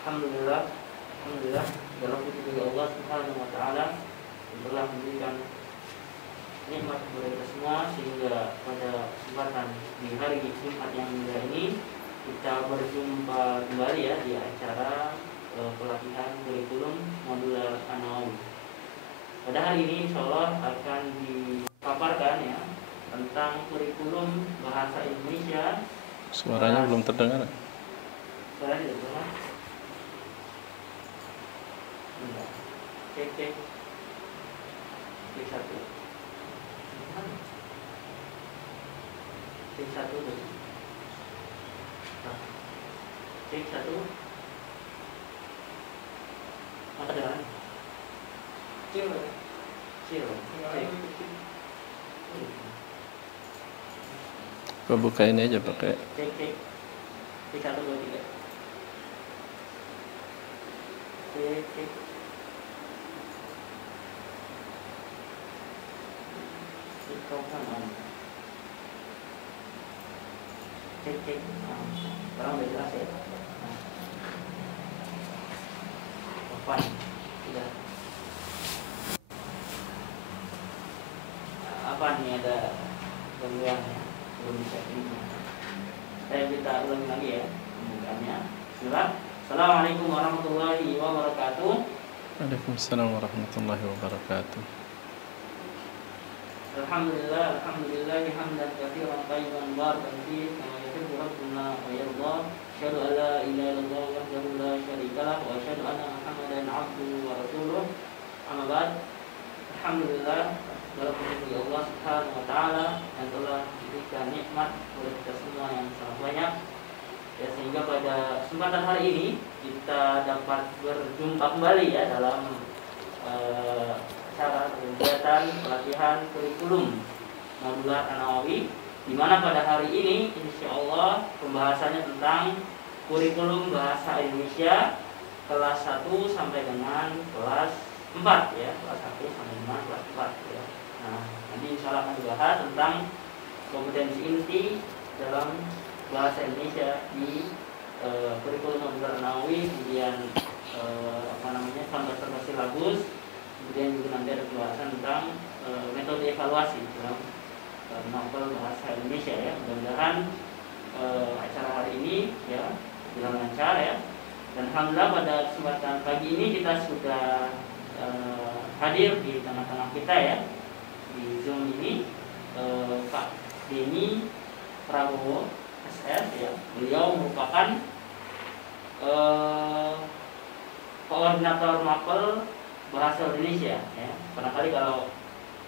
Alhamdulillah, Alhamdulillah dalam puji Allah Subhanahu wa taala yang telah memberikan nikmat kepada kita semua sehingga pada kesempatan di hari Jumat yang mulia ini kita berjumpa kembali ya di acara pelatihan kurikulum modular An-Nawawi. Pada hari ini insyaallah akan dipaparkan ya tentang kurikulum bahasa Indonesia. Suaranya belum terdengar. Suaranya tidak terdengar. Cek cek satu. Cek satu tuh. Cek satu. Ada jalan. Cil. Kau buka ini aja pakai. Cek. Cek 1, 2, 3. Cek. Cek. Sekarang udah jelas ya. Apa? Sudah. Apa nih ada gangguan ya? Belum bisa ini. Kita ulangi lagi ya pembukaannya. Bismillah. Assalamualaikum warahmatullahi wabarakatuh. Waalaikumsalam warahmatullahi wabarakatuh. Alhamdulillah hamdan katsiran thayyiban mubarakan fihi kama yuhibbu rabbuna wa yarda. Asyhadu an la ilaha illallah wahdahu la syarika lah wa asyhadu anna Muhammadan abduhu wa rasuluh. Amma ba'd. Alhamdulillah dalam puji Allah Subhanahu wa taala yang telah memberikan nikmat kepada kita semua yang sangat banyak. Ya, sehingga pada kesempatan hari ini kita dapat berjumpa kembali ya dalam acara kegiatan pelatihan kurikulum modular An-Nawawi, di mana pada hari ini insyaallah pembahasannya tentang kurikulum bahasa Indonesia kelas 1 sampai dengan kelas 4 ya, kelas 1 sampai dengan kelas 4 ya. Nah, nanti insyaallah akan dibahas tentang kompetensi inti dalam bahasa Indonesia di kurikulum modular An-Nawawi, kemudian tambah silabus. Kemudian juga nanti ada pembahasan tentang metode evaluasi dalam novel bahasa Indonesia ya. Mudah-mudahan acara hari ini ya berjalan lancar ya. Dan alhamdulillah pada kesempatan pagi ini kita sudah hadir di tengah-tengah kita ya di Zoom ini Pak Denny Prabowo SS ya. Beliau merupakan koordinator mapel bahasa Indonesia ya. Barangkali kalau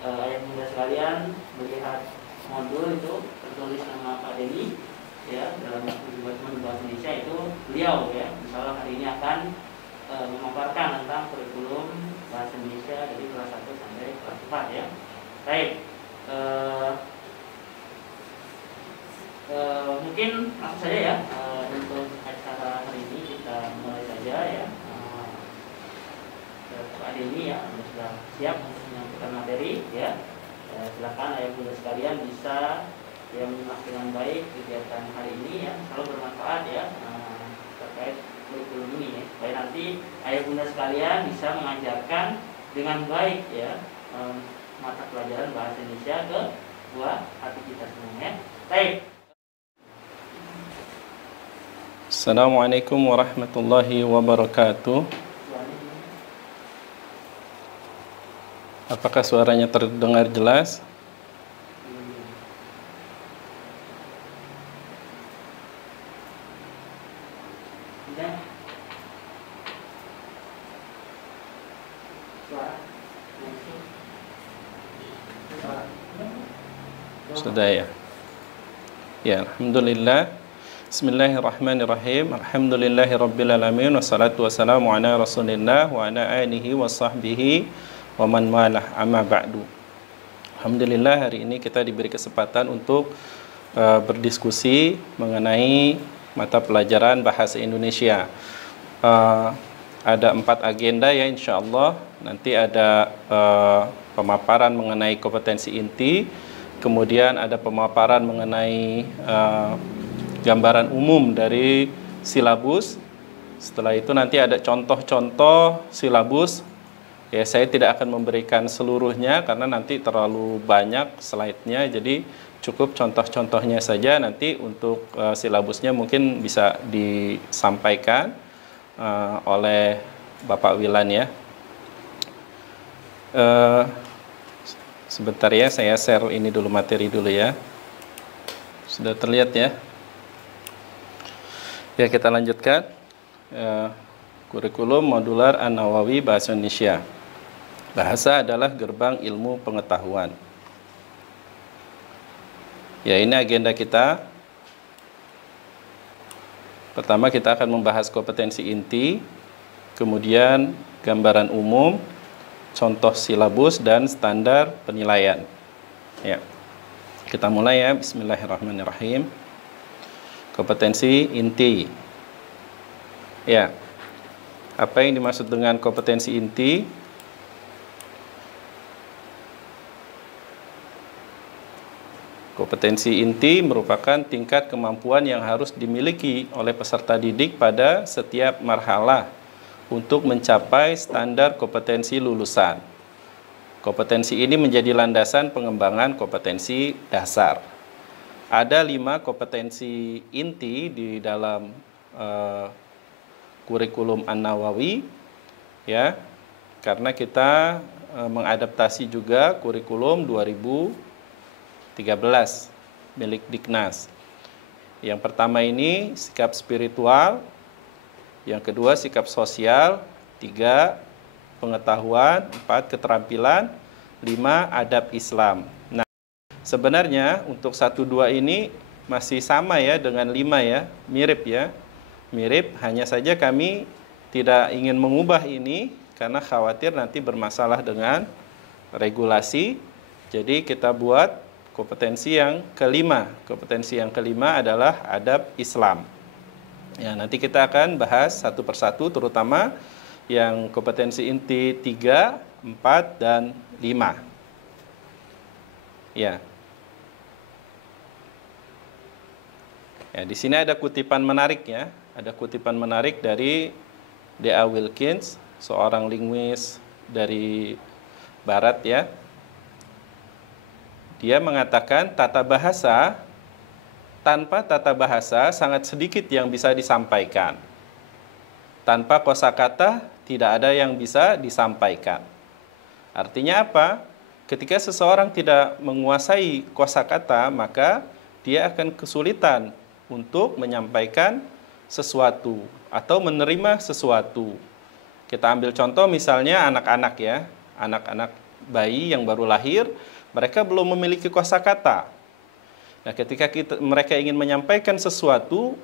ayah bunda sekalian melihat modul itu tertulis nama Pak Denny ya dalam Departemen Bahasa Indonesia, itu beliau ya insyaallah hari ini akan memaparkan tentang kurikulum bahasa Indonesia dari kelas 1 sampai kelas 4 ya. Baik, mungkin langsung saja ya untuk acara hari ini kita mulai saja ya. Pak Denny ya sudah siap untuk menyampaikan materi ya. Silakan ayah bunda sekalian bisa ya menyimak dengan baik kegiatan hari ini ya, selalu bermanfaat ya terkait kurikulum ini ya. Supaya nanti ayah bunda sekalian bisa mengajarkan dengan baik ya mata pelajaran bahasa Indonesia ke buah hati kita semua ya. Baik. Assalamualaikum warahmatullahi wabarakatuh. Apakah suaranya terdengar jelas? Sudah ya? Ya, alhamdulillah. Bismillahirrahmanirrahim. Alhamdulillahirabbil wassalatu wassalamu ala Rasulillah wa ala alihi wa sahbihi wa man walah, amma ba'du. Alhamdulillah hari ini kita diberi kesempatan untuk berdiskusi mengenai mata pelajaran bahasa Indonesia. Ada 4 agenda ya insyaallah. Nanti ada pemaparan mengenai kompetensi inti, kemudian ada pemaparan mengenai gambaran umum dari silabus, Setelah itu nanti ada contoh-contoh silabus. Ya, saya tidak akan memberikan seluruhnya karena nanti terlalu banyak slide-nya, jadi cukup contoh-contohnya saja. Nanti untuk silabusnya mungkin bisa disampaikan oleh Bapak Wilan ya. Sebentar ya, saya share ini dulu, materi dulu ya. Sudah terlihat ya? Ya, kita lanjutkan. Kurikulum modular An-Nawawi Bahasa Indonesia. Bahasa adalah gerbang ilmu pengetahuan. Ya, ini agenda kita. Pertama kita akan membahas kompetensi inti, kemudian gambaran umum, contoh silabus, dan standar penilaian. Ya, kita mulai ya. Bismillahirrahmanirrahim. Kompetensi inti. Ya, apa yang dimaksud dengan kompetensi inti? Kompetensi inti merupakan tingkat kemampuan yang harus dimiliki oleh peserta didik pada setiap marhalah untuk mencapai standar kompetensi lulusan. Kompetensi ini menjadi landasan pengembangan kompetensi dasar. Ada 5 kompetensi inti di dalam kurikulum An-Nawawi ya, karena kita mengadaptasi juga kurikulum 2013 milik Diknas. Yang pertama ini sikap spiritual, yang kedua sikap sosial, 3 pengetahuan, 4 keterampilan, 5 adab Islam. Nah, sebenarnya untuk 1-2 ini masih sama ya dengan 5 ya, mirip ya. Mirip, hanya saja kami tidak ingin mengubah ini karena khawatir nanti bermasalah dengan regulasi. Jadi kita buat kompetensi yang kelima. Kompetensi yang kelima adalah adab Islam. Ya, nanti kita akan bahas satu persatu, terutama yang kompetensi inti 3, 4, dan 5. Ya. Ya, di sini ada kutipan menarik ya. Ada kutipan menarik dari D.A. Wilkins, seorang linguis dari Barat ya. Dia mengatakan tanpa tata bahasa sangat sedikit yang bisa disampaikan. Tanpa kosakata tidak ada yang bisa disampaikan. Artinya apa? Ketika seseorang tidak menguasai kosakata, maka dia akan kesulitan untuk menyampaikan sesuatu atau menerima sesuatu. Kita ambil contoh misalnya anak-anak ya, anak-anak bayi yang baru lahir, mereka belum memiliki kosakata. Nah, ketika mereka ingin menyampaikan sesuatu,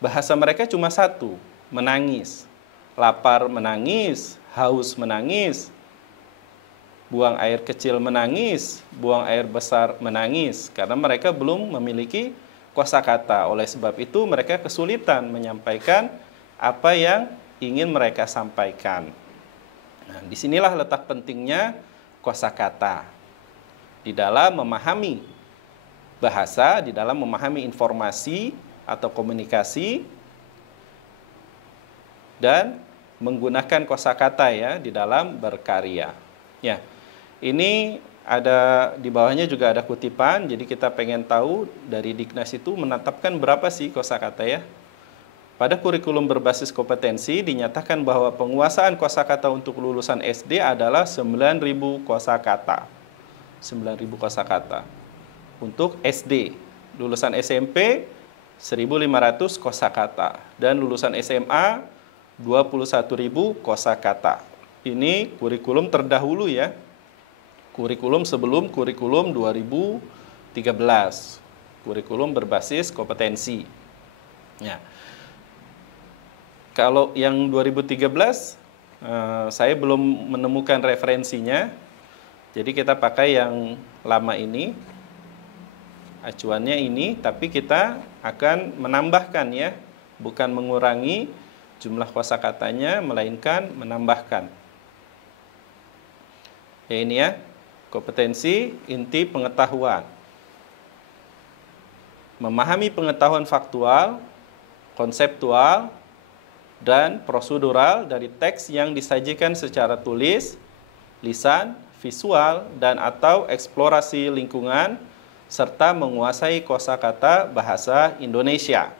bahasa mereka cuma satu, menangis. Lapar menangis, haus menangis, buang air kecil menangis, buang air besar menangis, karena mereka belum memiliki kosakata. Oleh sebab itu mereka kesulitan menyampaikan apa yang ingin mereka sampaikan. Nah, disinilah letak pentingnya kosakata di dalam memahami bahasa, di dalam memahami informasi atau komunikasi, dan menggunakan kosakata ya di dalam berkarya. Ya, ini ada di bawahnya juga ada kutipan, jadi kita pengen tahu dari Diknas itu menetapkan berapa sih kosakata ya. Pada kurikulum berbasis kompetensi dinyatakan bahwa penguasaan kosakata untuk lulusan SD adalah 9.000 kosakata. 9.000 kosakata. Untuk SD, lulusan SMP 1.500 kosakata dan lulusan SMA 21.000 kosakata. Ini kurikulum terdahulu ya. Kurikulum sebelum kurikulum 2013, kurikulum berbasis kompetensi. Ya. Kalau yang 2013 saya belum menemukan referensinya, jadi kita pakai yang lama ini, acuannya ini, tapi kita akan menambahkan ya, bukan mengurangi jumlah kosakatanya, melainkan menambahkan. Ya ini ya. Kompetensi inti pengetahuan. Memahami pengetahuan faktual, konseptual, dan prosedural dari teks yang disajikan secara tulis, lisan, visual, dan atau eksplorasi lingkungan, serta menguasai kosakata bahasa Indonesia.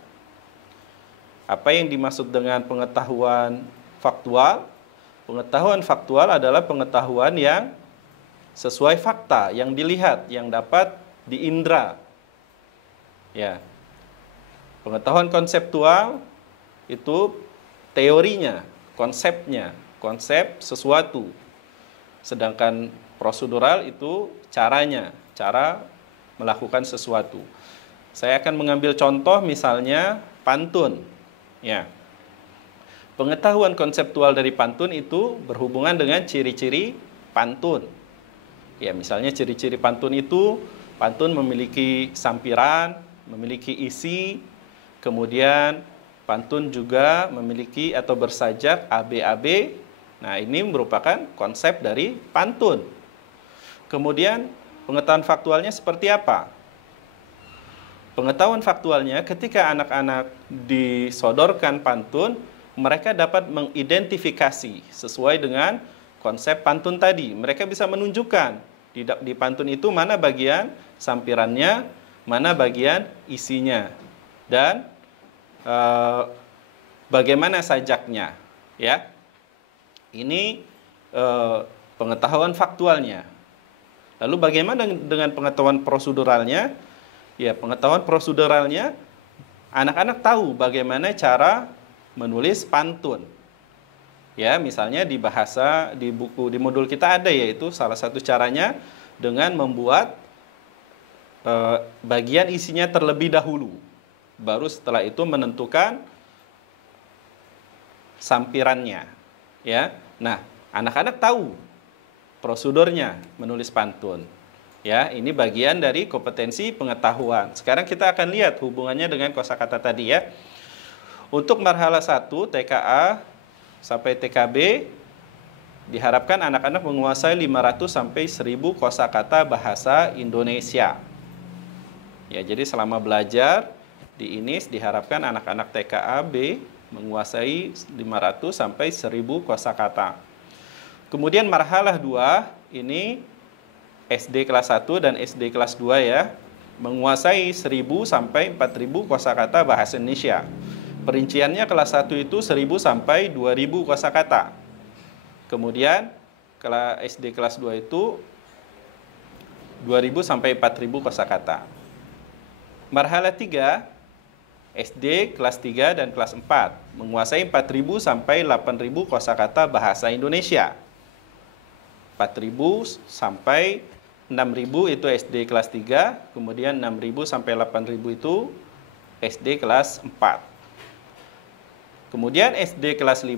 Apa yang dimaksud dengan pengetahuan faktual? Pengetahuan faktual adalah pengetahuan yang sesuai fakta, yang dilihat, yang dapat diindra. Ya. Pengetahuan konseptual itu teorinya, konsepnya, konsep sesuatu. Sedangkan prosedural itu caranya, cara melakukan sesuatu. Saya akan mengambil contoh misalnya pantun. Ya. Pengetahuan konseptual dari pantun itu berhubungan dengan ciri-ciri pantun. Ya, misalnya ciri-ciri pantun itu, pantun memiliki sampiran, memiliki isi, kemudian pantun juga memiliki atau bersajak ABAB. Nah, ini merupakan konsep dari pantun. Kemudian pengetahuan faktualnya seperti apa? Pengetahuan faktualnya ketika anak-anak disodorkan pantun, mereka dapat mengidentifikasi sesuai dengan konsep pantun tadi. Mereka bisa menunjukkan di pantun itu mana bagian sampirannya, mana bagian isinya, dan bagaimana sajaknya. Ya, ini pengetahuan faktualnya. Lalu bagaimana dengan pengetahuan proseduralnya? Ya, pengetahuan proseduralnya, anak-anak tahu bagaimana cara menulis pantun. Ya, misalnya di bahasa, di buku, di modul kita ada, yaitu salah satu caranya dengan membuat bagian isinya terlebih dahulu. Baru setelah itu menentukan sampirannya. Ya, nah, anak-anak tahu prosedurnya menulis pantun. Ya, ini bagian dari kompetensi pengetahuan. Sekarang kita akan lihat hubungannya dengan kosakata tadi ya. Untuk marhala 1 TKA sampai TKB diharapkan anak-anak menguasai 500 sampai 1000 kosakata bahasa Indonesia. Ya, jadi selama belajar di INIS diharapkan anak-anak TKA B menguasai 500 sampai 1000 kosakata. Kemudian marhalah 2 ini SD kelas 1 dan SD kelas 2 ya, menguasai 1000 sampai 4000 kosakata bahasa Indonesia. Perinciannya kelas 1 itu 1000 sampai 2000 kosakata. Kemudian SD kelas 2 itu 2000 sampai 4000 kosakata. Marhalah 3 SD kelas 3 dan kelas 4 menguasai 4000 sampai 8000 kosakata bahasa Indonesia. 4000 sampai 6000 itu SD kelas 3, kemudian 6000 sampai 8000 itu SD kelas 4. Kemudian SD kelas 5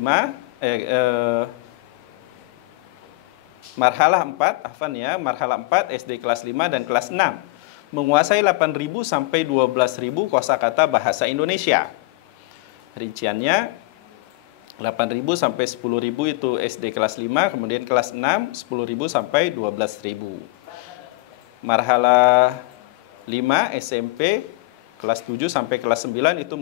marhalah 4, marhalah 4 SD kelas 5 dan kelas 6 menguasai 8000 sampai 12000 kosakata bahasa Indonesia. Rinciannya 8.000 sampai 10.000 itu SD kelas 5, kemudian kelas 6 10.000 sampai 12.000. Marhalah 5 SMP kelas 7 sampai kelas 9 itu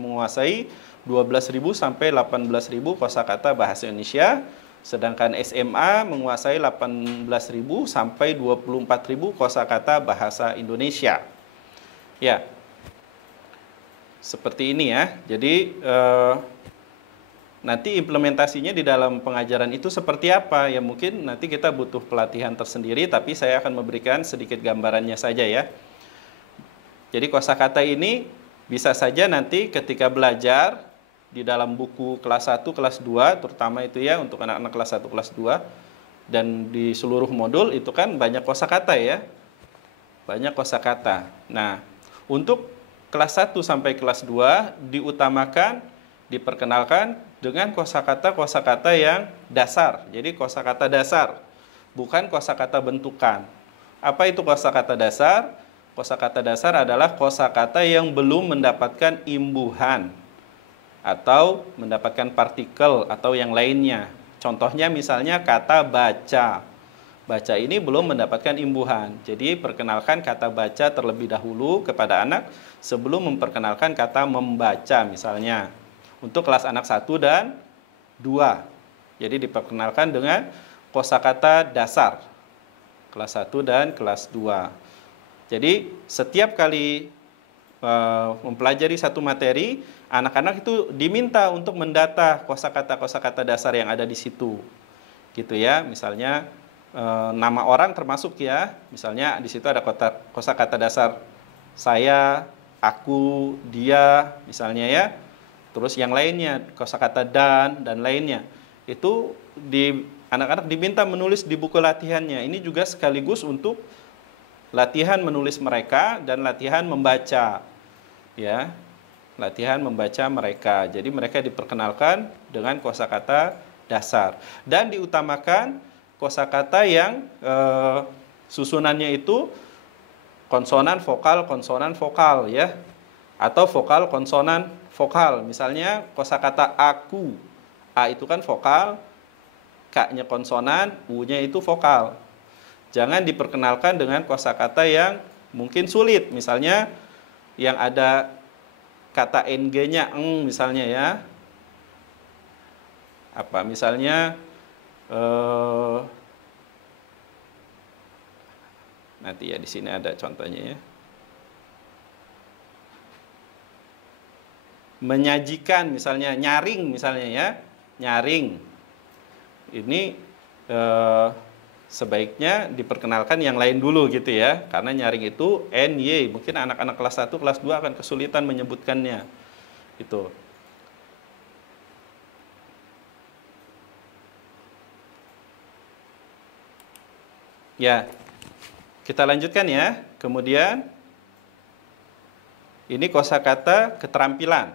menguasai 12.000 sampai 18.000 kosakata bahasa Indonesia, sedangkan SMA menguasai 18.000 sampai 24.000 kosakata bahasa Indonesia. Ya. Seperti ini ya. Jadi nanti implementasinya di dalam pengajaran itu seperti apa? Ya mungkin nanti kita butuh pelatihan tersendiri, tapi saya akan memberikan sedikit gambarannya saja ya. Jadi kosakata ini bisa saja nanti ketika belajar di dalam buku kelas 1, kelas 2, terutama itu ya untuk anak-anak kelas 1, kelas 2, dan di seluruh modul itu kan banyak kosakata ya. Banyak kosakata. Nah, untuk kelas 1 sampai kelas 2 diutamakan, diperkenalkan dengan kosakata-kosakata yang dasar. Jadi kosakata dasar, bukan kosakata bentukan. Apa itu kosakata dasar? Kosakata dasar adalah kosakata yang belum mendapatkan imbuhan atau mendapatkan partikel atau yang lainnya. Contohnya misalnya kata baca. Baca ini belum mendapatkan imbuhan. Jadi perkenalkan kata baca terlebih dahulu kepada anak sebelum memperkenalkan kata membaca misalnya. untuk kelas anak 1 dan 2. Jadi diperkenalkan dengan kosakata dasar kelas 1 dan kelas 2. Jadi setiap kali mempelajari satu materi, anak-anak itu diminta untuk mendata kosakata dasar yang ada di situ. Gitu ya. Misalnya nama orang termasuk ya. Misalnya di situ ada kosakata dasar saya, aku, dia, misalnya ya. Terus yang lainnya, kosakata dan lainnya. Itu anak-anak diminta menulis di buku latihannya. Ini juga sekaligus untuk latihan menulis mereka dan latihan membaca. Ya. Latihan membaca mereka. Jadi mereka diperkenalkan dengan kosakata dasar dan diutamakan kosakata yang susunannya itu konsonan vokal ya, atau vokal konsonan vokal. Misalnya kosakata aku, a itu kan vokal, k-nya konsonan, u-nya itu vokal. Jangan diperkenalkan dengan kosakata yang mungkin sulit, misalnya yang ada kata ng-nya misalnya ya. Apa misalnya nanti ya di sini ada contohnya ya. Menyajikan misalnya, nyaring misalnya ya, nyaring. Ini sebaiknya diperkenalkan yang lain dulu gitu ya, karena nyaring itu ny, mungkin anak-anak kelas 1, kelas 2 akan kesulitan menyebutkannya. Itu. Ya, kita lanjutkan ya. Kemudian ini kosakata keterampilan.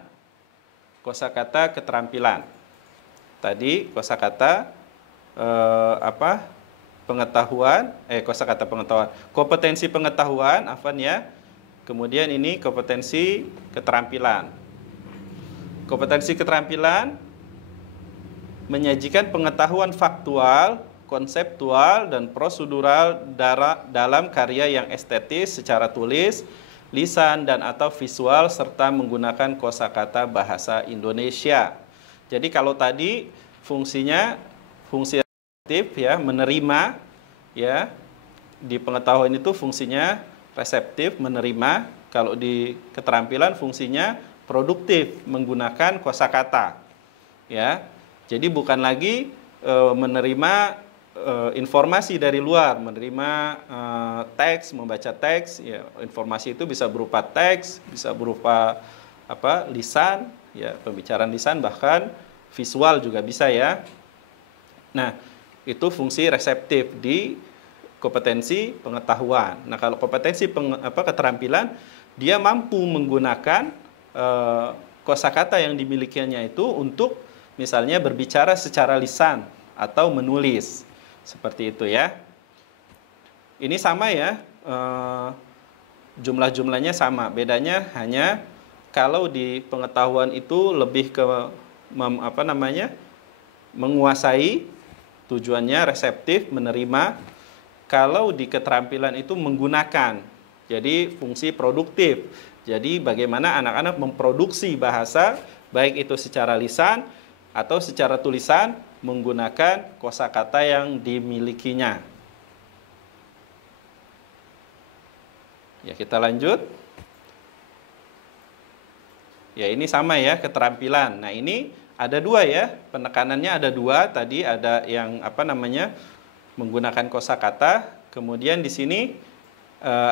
Kosakata keterampilan. Tadi kosakata pengetahuan, kosakata pengetahuan, kompetensi pengetahuan, afwan ya. Kemudian ini kompetensi keterampilan. Kompetensi keterampilan menyajikan pengetahuan faktual, konseptual, dan prosedural dalam karya yang estetis secara tulis, lisan, dan atau visual, serta menggunakan kosakata bahasa Indonesia. Jadi kalau tadi fungsinya fungsi reseptif ya, menerima ya. Di pengetahuan itu fungsinya reseptif, menerima. Kalau di keterampilan fungsinya produktif, menggunakan kosakata. Ya. Jadi bukan lagi menerima informasi dari luar, menerima teks, membaca teks, ya, informasi itu bisa berupa teks, bisa berupa lisan, ya, pembicaraan lisan, bahkan visual juga bisa ya. Nah, itu fungsi reseptif di kompetensi pengetahuan. Nah, kalau kompetensi keterampilan, dia mampu menggunakan kosakata yang dimilikinya itu untuk misalnya berbicara secara lisan atau menulis. Seperti itu ya. Ini sama ya, jumlah-jumlahnya sama. Bedanya hanya kalau di pengetahuan itu lebih ke menguasai, tujuannya reseptif, menerima. Kalau di keterampilan itu menggunakan, jadi fungsi produktif. Jadi bagaimana anak-anak memproduksi bahasa, baik itu secara lisan atau secara tulisan, menggunakan kosakata yang dimilikinya. Ya, kita lanjut. Ya, ini sama ya, keterampilan. Nah, ini ada dua ya, penekanannya ada dua. Tadi ada yang menggunakan kosakata. Kemudian di sini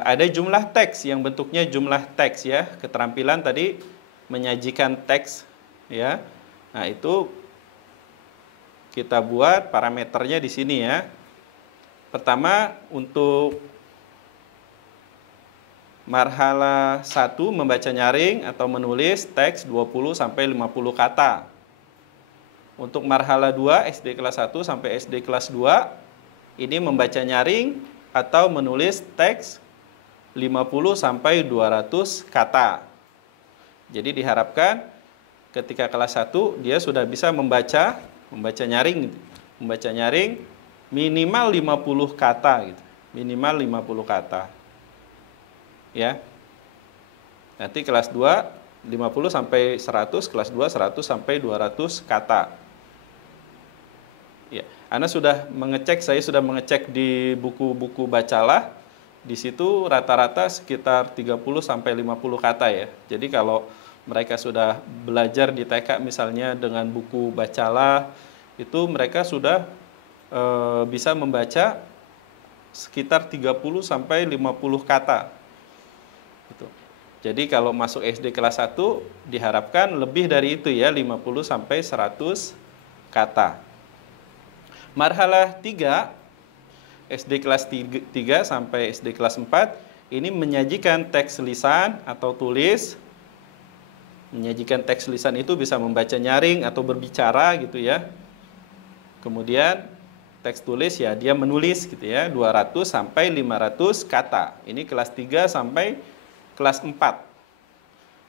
ada jumlah teks yang bentuknya jumlah teks ya. Keterampilan tadi menyajikan teks ya. Nah, itu kita buat parameternya di sini ya. Pertama, untuk marhala 1 membaca nyaring atau menulis teks 20 sampai 50 kata. Untuk marhala 2 SD kelas 1 sampai SD kelas 2 ini membaca nyaring atau menulis teks 50 sampai 200 kata. Jadi diharapkan ketika kelas 1 dia sudah bisa membaca nyaring minimal 50 kata gitu. Minimal 50 kata. Ya. Nanti kelas 2 50 sampai 100, kelas 2 100 sampai 200 kata. Ya, saya sudah mengecek di buku-buku Bacalah. Di situ rata-rata sekitar 30 sampai 50 kata ya. Jadi kalau mereka sudah belajar di TK misalnya dengan buku Bacalah, itu mereka sudah bisa membaca sekitar 30 sampai 50 kata. Gitu. Jadi kalau masuk SD kelas 1 diharapkan lebih dari itu ya, 50 sampai 100 kata. Marhalah 3, SD kelas 3 sampai SD kelas 4 ini menyajikan teks lisan atau tulis. Menyajikan teks lisan itu bisa membaca nyaring atau berbicara gitu ya. Kemudian teks tulis ya dia menulis gitu ya, 200 sampai 500 kata. Ini kelas 3 sampai kelas 4.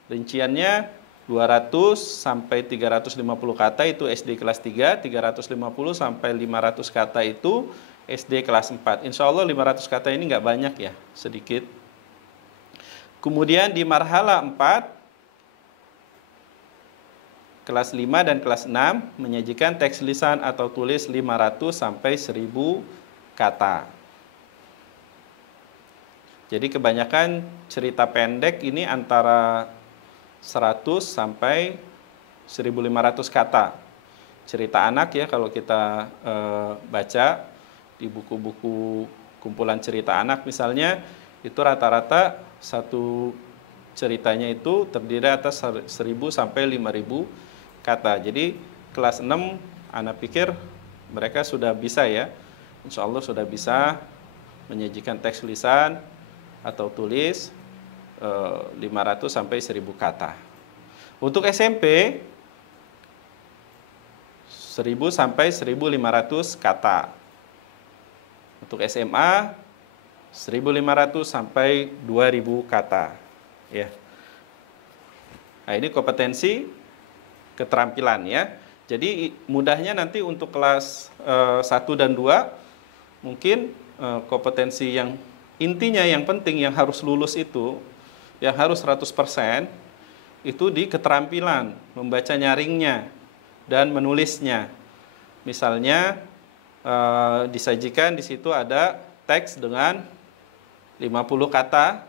Rinciannya 200 sampai 350 kata itu SD kelas 3, 350 sampai 500 kata itu SD kelas 4. Insya Allah 500 kata ini nggak banyak ya, sedikit. Kemudian di marhala 4, kelas 5 dan kelas 6 menyajikan teks lisan atau tulis 500 sampai 1000 kata. Jadi kebanyakan cerita pendek ini antara 100 sampai 1500 kata. Cerita anak ya kalau kita baca di buku-buku kumpulan cerita anak misalnya, itu rata-rata satu ceritanya itu terdiri atas 1000 sampai 5000 kata. Jadi kelas 6 anak pikir mereka sudah bisa ya. Insya Allah sudah bisa menyajikan teks lisan atau tulis 500 sampai 1000 kata. Untuk SMP 1000 sampai 1500 kata. Untuk SMA 1500 sampai 2000 kata. Ya. Nah, ini kompetensi keterampilan ya. Jadi mudahnya nanti untuk kelas 1 dan 2 mungkin kompetensi yang intinya yang penting yang harus lulus itu, yang harus 100% itu di keterampilan membaca nyaringnya dan menulisnya. Misalnya disajikan di situ ada teks dengan 50 kata.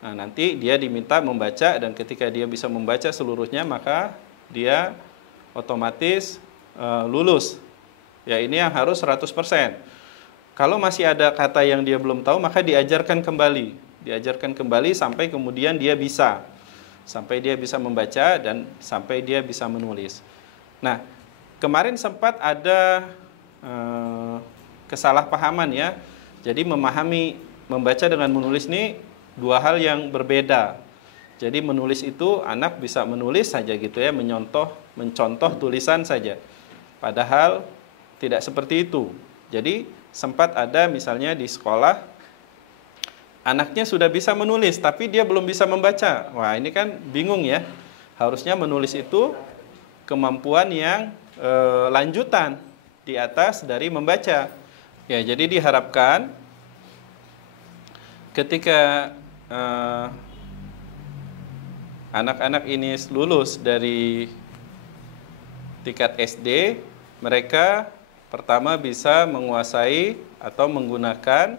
Nah, nanti dia diminta membaca dan ketika dia bisa membaca seluruhnya maka dia otomatis lulus. Ya, ini yang harus 100%. Kalau masih ada kata yang dia belum tahu, maka diajarkan kembali. Diajarkan kembali sampai kemudian dia bisa. Sampai dia bisa membaca dan sampai dia bisa menulis. Nah, kemarin sempat ada kesalahpahaman ya. Jadi memahami membaca dengan menulis ini dua hal yang berbeda. Jadi menulis itu anak bisa menulis saja gitu ya, mencontoh tulisan saja. Padahal tidak seperti itu. Jadi sempat ada misalnya di sekolah anaknya sudah bisa menulis tapi dia belum bisa membaca. Wah, ini kan bingung ya. Harusnya menulis itu kemampuan yang lanjutan di atas dari membaca. Ya, jadi diharapkan ketika anak-anak ini lulus dari tingkat SD, mereka pertama bisa menguasai atau menggunakan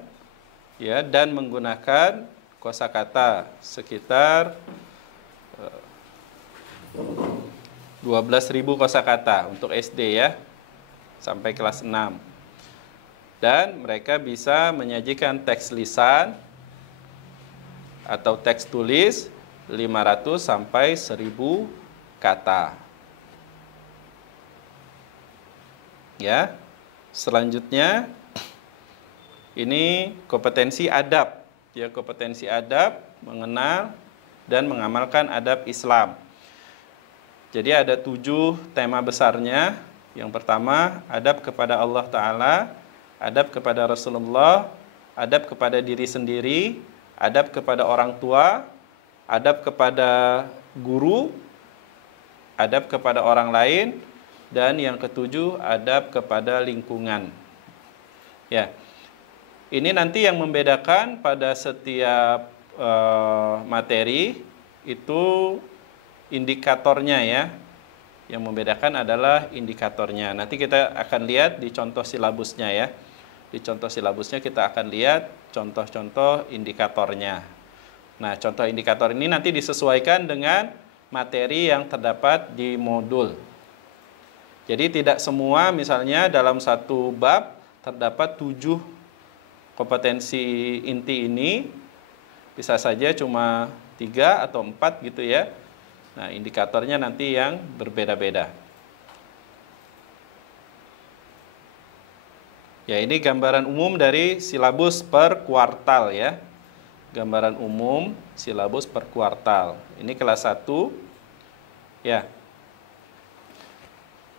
ya dan menggunakan kosakata sekitar 12.000 kosakata untuk SD ya sampai kelas 6. Dan mereka bisa menyajikan teks lisan atau teks tulis 500 sampai 1000 kata. Ya. Selanjutnya ini kompetensi adab. Ya, kompetensi adab, mengenal dan mengamalkan adab Islam. Jadi ada 7 tema besarnya. Yang pertama, adab kepada Allah Ta'ala, adab kepada Rasulullah, adab kepada diri sendiri, adab kepada orang tua, adab kepada guru, adab kepada orang lain, dan yang ketujuh, adab kepada lingkungan. Ya, ini nanti yang membedakan pada setiap materi itu indikatornya ya. Yang membedakan adalah indikatornya. Nanti kita akan lihat di contoh silabusnya ya. Di contoh silabusnya kita akan lihat contoh-contoh indikatornya. Nah, contoh indikator ini nanti disesuaikan dengan materi yang terdapat di modul. Jadi tidak semua misalnya dalam satu bab terdapat 7 kompetensi inti ini, bisa saja cuma 3 atau 4 gitu ya. Nah, indikatornya nanti yang berbeda-beda. Ya, ini gambaran umum dari silabus per kuartal ya. Gambaran umum silabus per kuartal. Ini kelas 1. Ya.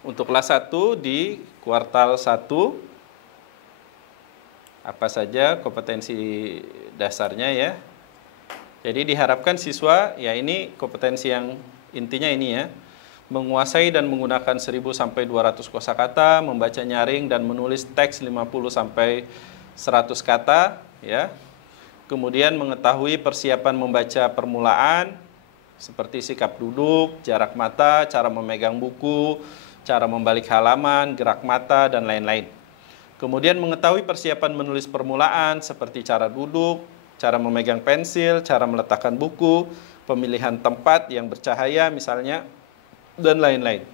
Untuk kelas 1 di kuartal 1 apa saja kompetensi dasarnya ya. Jadi diharapkan siswa, ya ini kompetensi yang intinya ini ya, menguasai dan menggunakan 1000 sampai 200 kosakata, membaca nyaring dan menulis teks 50 sampai 100 kata ya. Kemudian mengetahui persiapan membaca permulaan seperti sikap duduk, jarak mata, cara memegang buku, cara membalik halaman, gerak mata dan lain-lain. Kemudian mengetahui persiapan menulis permulaan seperti cara duduk, cara memegang pensil, cara meletakkan buku, pemilihan tempat yang bercahaya misalnya, dan lain-lain.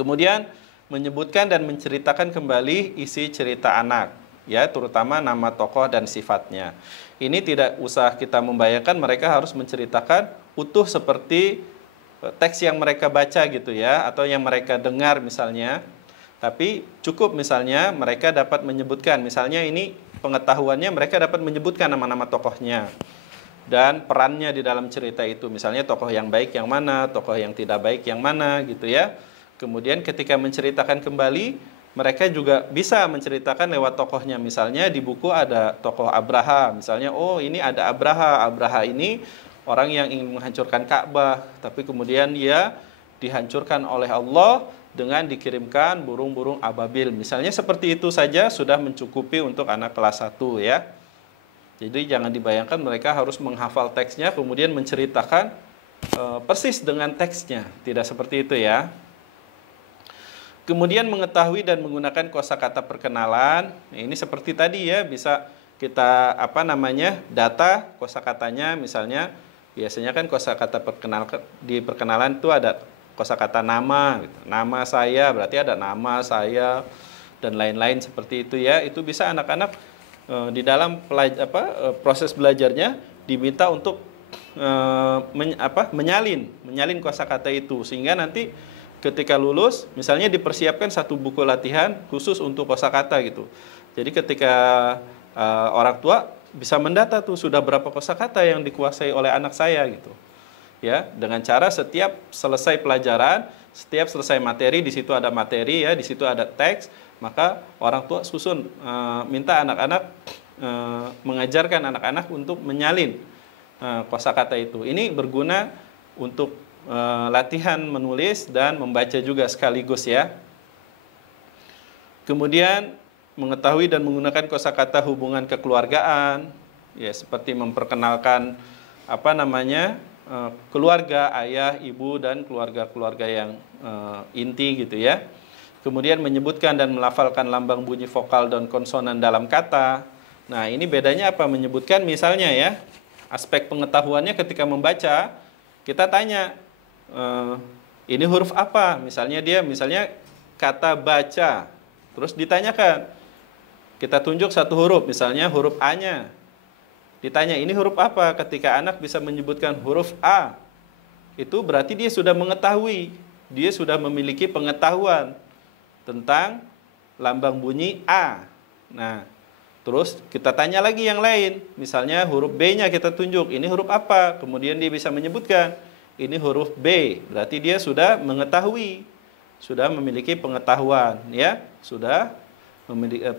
Kemudian menyebutkan dan menceritakan kembali isi cerita anak, ya, terutama nama tokoh dan sifatnya. Ini tidak usah kita membayangkan mereka harus menceritakan utuh seperti teks yang mereka baca gitu ya, atau yang mereka dengar misalnya. Tapi cukup misalnya mereka dapat menyebutkan, misalnya ini pengetahuannya mereka dapat menyebutkan nama-nama tokohnya dan perannya di dalam cerita itu. Misalnya tokoh yang baik yang mana, tokoh yang tidak baik yang mana gitu ya. Kemudian ketika menceritakan kembali, mereka juga bisa menceritakan lewat tokohnya. Misalnya di buku ada tokoh Abraha, misalnya oh ini ada Abraha. Abraha ini orang yang ingin menghancurkan Ka'bah, tapi kemudian dia dihancurkan oleh Allah dengan dikirimkan burung-burung ababil. Misalnya seperti itu saja sudah mencukupi untuk anak kelas 1 ya. Jadi jangan dibayangkan mereka harus menghafal teksnya kemudian menceritakan persis dengan teksnya. Tidak seperti itu ya. Kemudian mengetahui dan menggunakan kosakata perkenalan. Nah, ini seperti tadi ya, bisa kita data kosakatanya. Misalnya biasanya kan kosakata di perkenalan itu ada kosakata nama gitu. Nama saya berarti ada nama saya dan lain-lain seperti itu ya. Itu bisa anak-anak di dalam proses belajarnya diminta untuk menyalin kosakata itu, sehingga nanti ketika lulus, misalnya dipersiapkan satu buku latihan khusus untuk kosakata gitu. Jadi ketika orang tua bisa mendata tuh sudah berapa kosakata yang dikuasai oleh anak saya gitu. Ya, dengan cara setiap selesai pelajaran, setiap selesai materi, di situ ada materi ya, di situ ada teks, maka orang tua susun minta anak-anak mengajarkan anak-anak untuk menyalin kosakata itu. Ini berguna untuk latihan menulis dan membaca juga sekaligus ya. Kemudian mengetahui dan menggunakan kosakata hubungan kekeluargaan ya, seperti memperkenalkan keluarga, ayah, ibu dan keluarga-keluarga yang inti gitu ya. Kemudian menyebutkan dan melafalkan lambang bunyi vokal dan konsonan dalam kata. Nah, ini bedanya apa? Menyebutkan misalnya ya, aspek pengetahuannya ketika membaca, kita tanya ini huruf apa? Misalnya kata baca. Terus ditanyakan. Kita tunjuk satu huruf, misalnya huruf A-nya. Ditanya, ini huruf apa? Ketika anak bisa menyebutkan huruf A, itu berarti dia sudah mengetahui. Dia sudah memiliki pengetahuan tentang lambang bunyi A. Nah, terus kita tanya lagi yang lain. Misalnya huruf B-nya kita tunjuk, ini huruf apa? Kemudian dia bisa menyebutkan, ini huruf B. Berarti dia sudah mengetahui, sudah memiliki pengetahuan, ya, sudah memiliki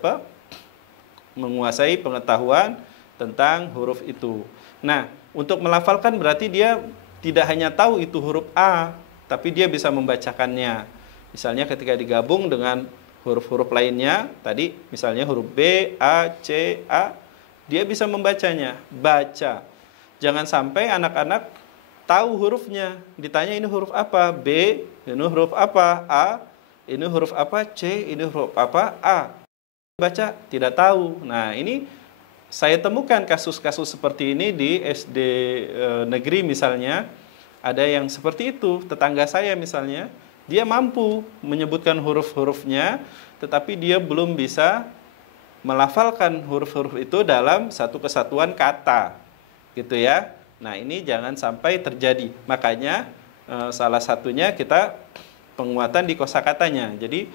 menguasai pengetahuan tentang huruf itu. Nah, untuk melafalkan berarti dia tidak hanya tahu itu huruf A, tapi dia bisa membacakannya. Misalnya ketika digabung dengan huruf-huruf lainnya, tadi misalnya huruf B, A, C, A, dia bisa membacanya, baca. Jangan sampai anak-anak tahu hurufnya. Ditanya ini huruf apa? B, ini huruf apa? A, ini huruf apa? C, ini huruf apa? A. Baca, tidak tahu. Nah, ini saya temukan kasus-kasus seperti ini di SD negeri misalnya. Ada yang seperti itu, tetangga saya misalnya, dia mampu menyebutkan huruf-hurufnya, tetapi dia belum bisa melafalkan huruf-huruf itu dalam satu kesatuan kata, gitu ya. Nah, ini jangan sampai terjadi. Makanya salah satunya kita penguatan di kosakatanya. Jadi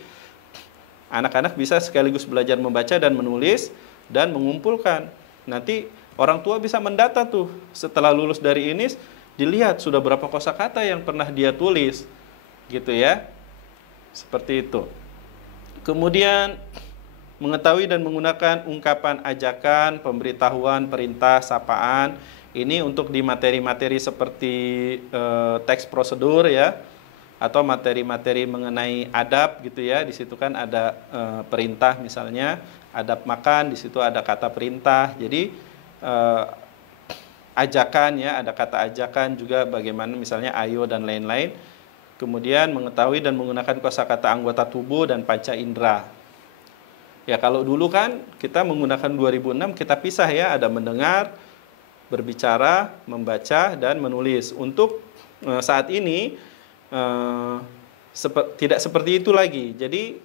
anak-anak bisa sekaligus belajar membaca dan menulis dan mengumpulkan. Nanti orang tua bisa mendata tuh setelah lulus dari ini, dilihat sudah berapa kosakata yang pernah dia tulis, gitu ya. Seperti itu. Kemudian mengetahui dan menggunakan ungkapan ajakan, pemberitahuan, perintah, sapaan. Ini untuk di materi-materi seperti teks prosedur ya, atau materi-materi mengenai adab gitu ya. Di situ kan ada perintah misalnya, adab makan, di situ ada kata perintah. Jadi ajakan ya, ada kata ajakan juga bagaimana misalnya ayo dan lain-lain. Kemudian mengetahui dan menggunakan kosakata anggota tubuh dan panca indera. Ya, kalau dulu kan kita menggunakan 2006 kita pisah ya, ada mendengar, berbicara, membaca, dan menulis. Untuk saat ini tidak seperti itu lagi. Jadi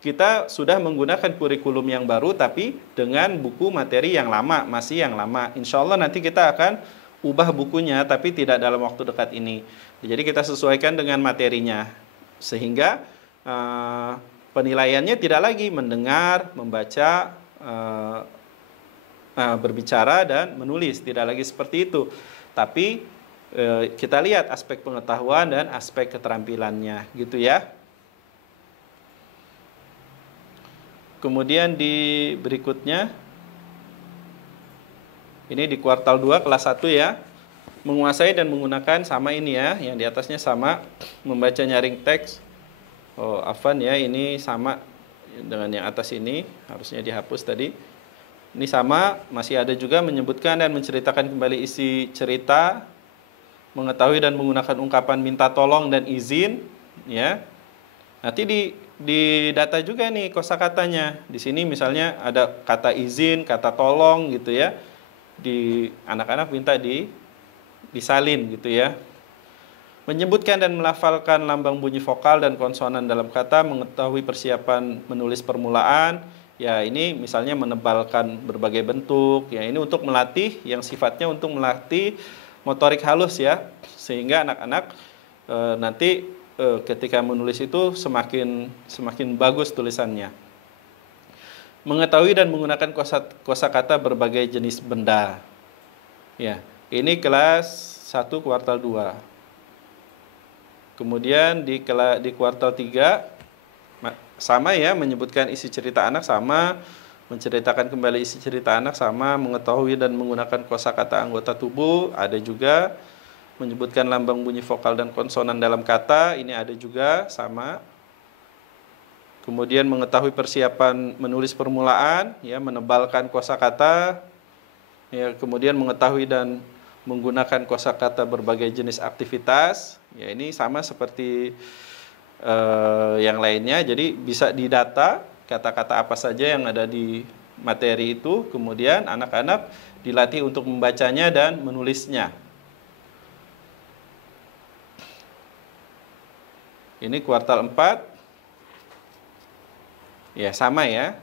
kita sudah menggunakan kurikulum yang baru tapi dengan buku materi yang lama, masih yang lama. Insya Allah nanti kita akan ubah bukunya tapi tidak dalam waktu dekat ini. Jadi kita sesuaikan dengan materinya sehingga penilaiannya tidak lagi mendengar, membaca, berbicara, dan menulis. Tidak lagi seperti itu. Tapi kita lihat aspek pengetahuan dan aspek keterampilannya. Gitu ya. Kemudian di berikutnya, ini di kuartal 2 kelas 1 ya. Menguasai dan menggunakan sama ini ya. Yang di atasnya sama. Membaca nyaring teks. Oh, afan ya, ini sama dengan yang atas ini, harusnya dihapus tadi. Ini sama, masih ada juga menyebutkan dan menceritakan kembali isi cerita, mengetahui dan menggunakan ungkapan minta tolong dan izin, ya. Nanti di data juga nih kosakatanya. Di sini misalnya ada kata izin, kata tolong gitu ya. Di anak-anak minta disalin gitu ya. Menyebutkan dan melafalkan lambang bunyi vokal dan konsonan dalam kata, mengetahui persiapan menulis permulaan, ya ini misalnya menebalkan berbagai bentuk, ya ini untuk melatih, yang sifatnya untuk melatih motorik halus ya, sehingga anak-anak nanti ketika menulis itu semakin bagus tulisannya. Mengetahui dan menggunakan kosakata berbagai jenis benda. Ya, ini kelas 1 kuartal 2. Kemudian di kuartal 3 sama ya, menyebutkan isi cerita anak sama, menceritakan kembali isi cerita anak sama, mengetahui dan menggunakan kosakata anggota tubuh, ada juga menyebutkan lambang bunyi vokal dan konsonan dalam kata, ini ada juga sama. Kemudian mengetahui persiapan menulis permulaan, ya menebalkan kosakata, ya kemudian mengetahui dan menggunakan kosakata berbagai jenis aktivitas, ya ini sama seperti yang lainnya. Jadi bisa didata kata-kata apa saja yang ada di materi itu, kemudian anak-anak dilatih untuk membacanya dan menulisnya. Ini kuartal 4. Ya, sama ya.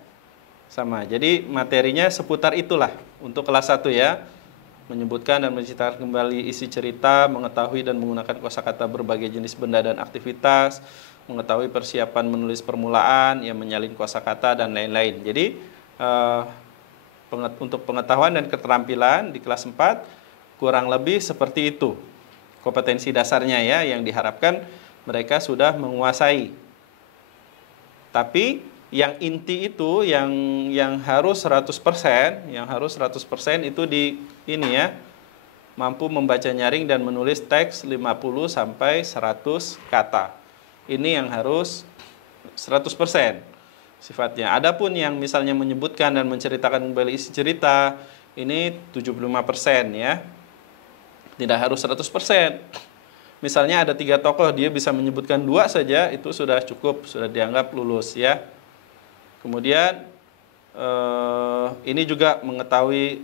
Sama. Jadi materinya seputar itulah untuk kelas 1 ya. Menyebutkan dan menceritakan kembali isi cerita, mengetahui dan menggunakan kosakata berbagai jenis benda dan aktivitas, mengetahui persiapan menulis permulaan, ya menyalin kosakata dan lain-lain. Jadi untuk pengetahuan dan keterampilan di kelas 4 kurang lebih seperti itu. Kompetensi dasarnya ya yang diharapkan mereka sudah menguasai. Tapi yang inti itu yang harus 100%, itu di ini ya, mampu membaca nyaring dan menulis teks 50 sampai 100 kata. Ini yang harus 100% sifatnya. Adapun yang misalnya menyebutkan dan menceritakan kembali isi cerita, ini 75% ya. Tidak harus 100%. Misalnya ada 3 tokoh, dia bisa menyebutkan 2 saja, itu sudah cukup, sudah dianggap lulus ya. Kemudian ini juga mengetahui,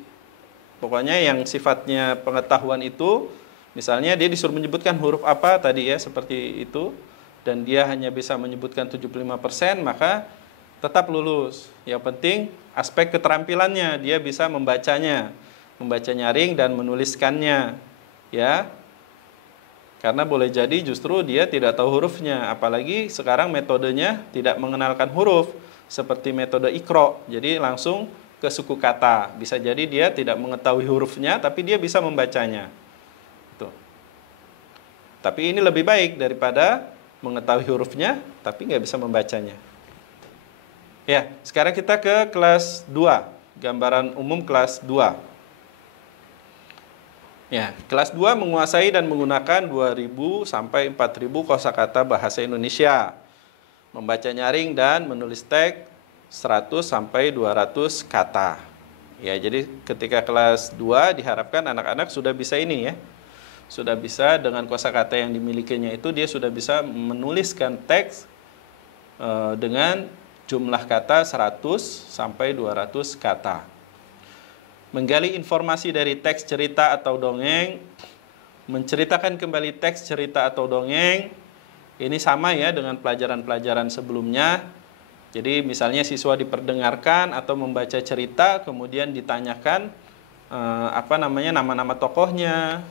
pokoknya yang sifatnya pengetahuan itu, misalnya dia disuruh menyebutkan huruf apa tadi ya, seperti itu, dan dia hanya bisa menyebutkan 75%, maka tetap lulus. Yang penting aspek keterampilannya, dia bisa membacanya, membaca nyaring dan menuliskannya ya. Karena boleh jadi justru dia tidak tahu hurufnya, apalagi sekarang metodenya tidak mengenalkan huruf, seperti metode Iqra. Jadi langsung ke suku kata. Bisa jadi dia tidak mengetahui hurufnya, tapi dia bisa membacanya. Tuh. Tapi ini lebih baik daripada mengetahui hurufnya, tapi nggak bisa membacanya. Ya, sekarang kita ke kelas 2, gambaran umum kelas 2. Ya, kelas 2 menguasai dan menggunakan 2000 sampai 4000 kosakata bahasa Indonesia. Membaca nyaring dan menulis teks 100 sampai 200 kata. Ya, jadi ketika kelas 2 diharapkan anak-anak sudah bisa ini ya. Sudah bisa dengan kosakata yang dimilikinya itu, dia sudah bisa menuliskan teks dengan jumlah kata 100 sampai 200 kata. Menggali informasi dari teks cerita atau dongeng, menceritakan kembali teks cerita atau dongeng, ini sama ya dengan pelajaran-pelajaran sebelumnya. Jadi misalnya siswa diperdengarkan atau membaca cerita, kemudian ditanyakan nama-nama tokohnya,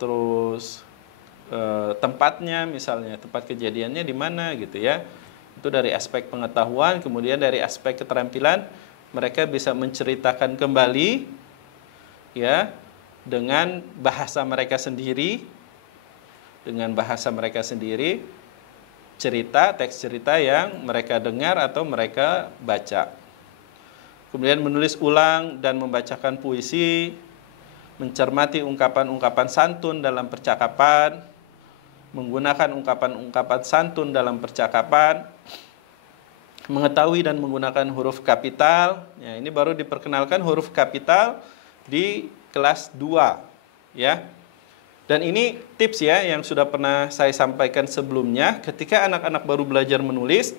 terus tempatnya, misalnya tempat kejadiannya di mana gitu ya. Itu dari aspek pengetahuan. Kemudian dari aspek keterampilan, mereka bisa menceritakan kembali ya dengan bahasa mereka sendiri, teks cerita yang mereka dengar atau mereka baca. Kemudian menulis ulang dan membacakan puisi, mencermati ungkapan-ungkapan santun dalam percakapan, menggunakan ungkapan-ungkapan santun dalam percakapan, mengetahui dan menggunakan huruf kapital. Ya, ini baru diperkenalkan huruf kapital di kelas 2 ya. Dan ini tips ya yang sudah pernah saya sampaikan sebelumnya. Ketika anak-anak baru belajar menulis,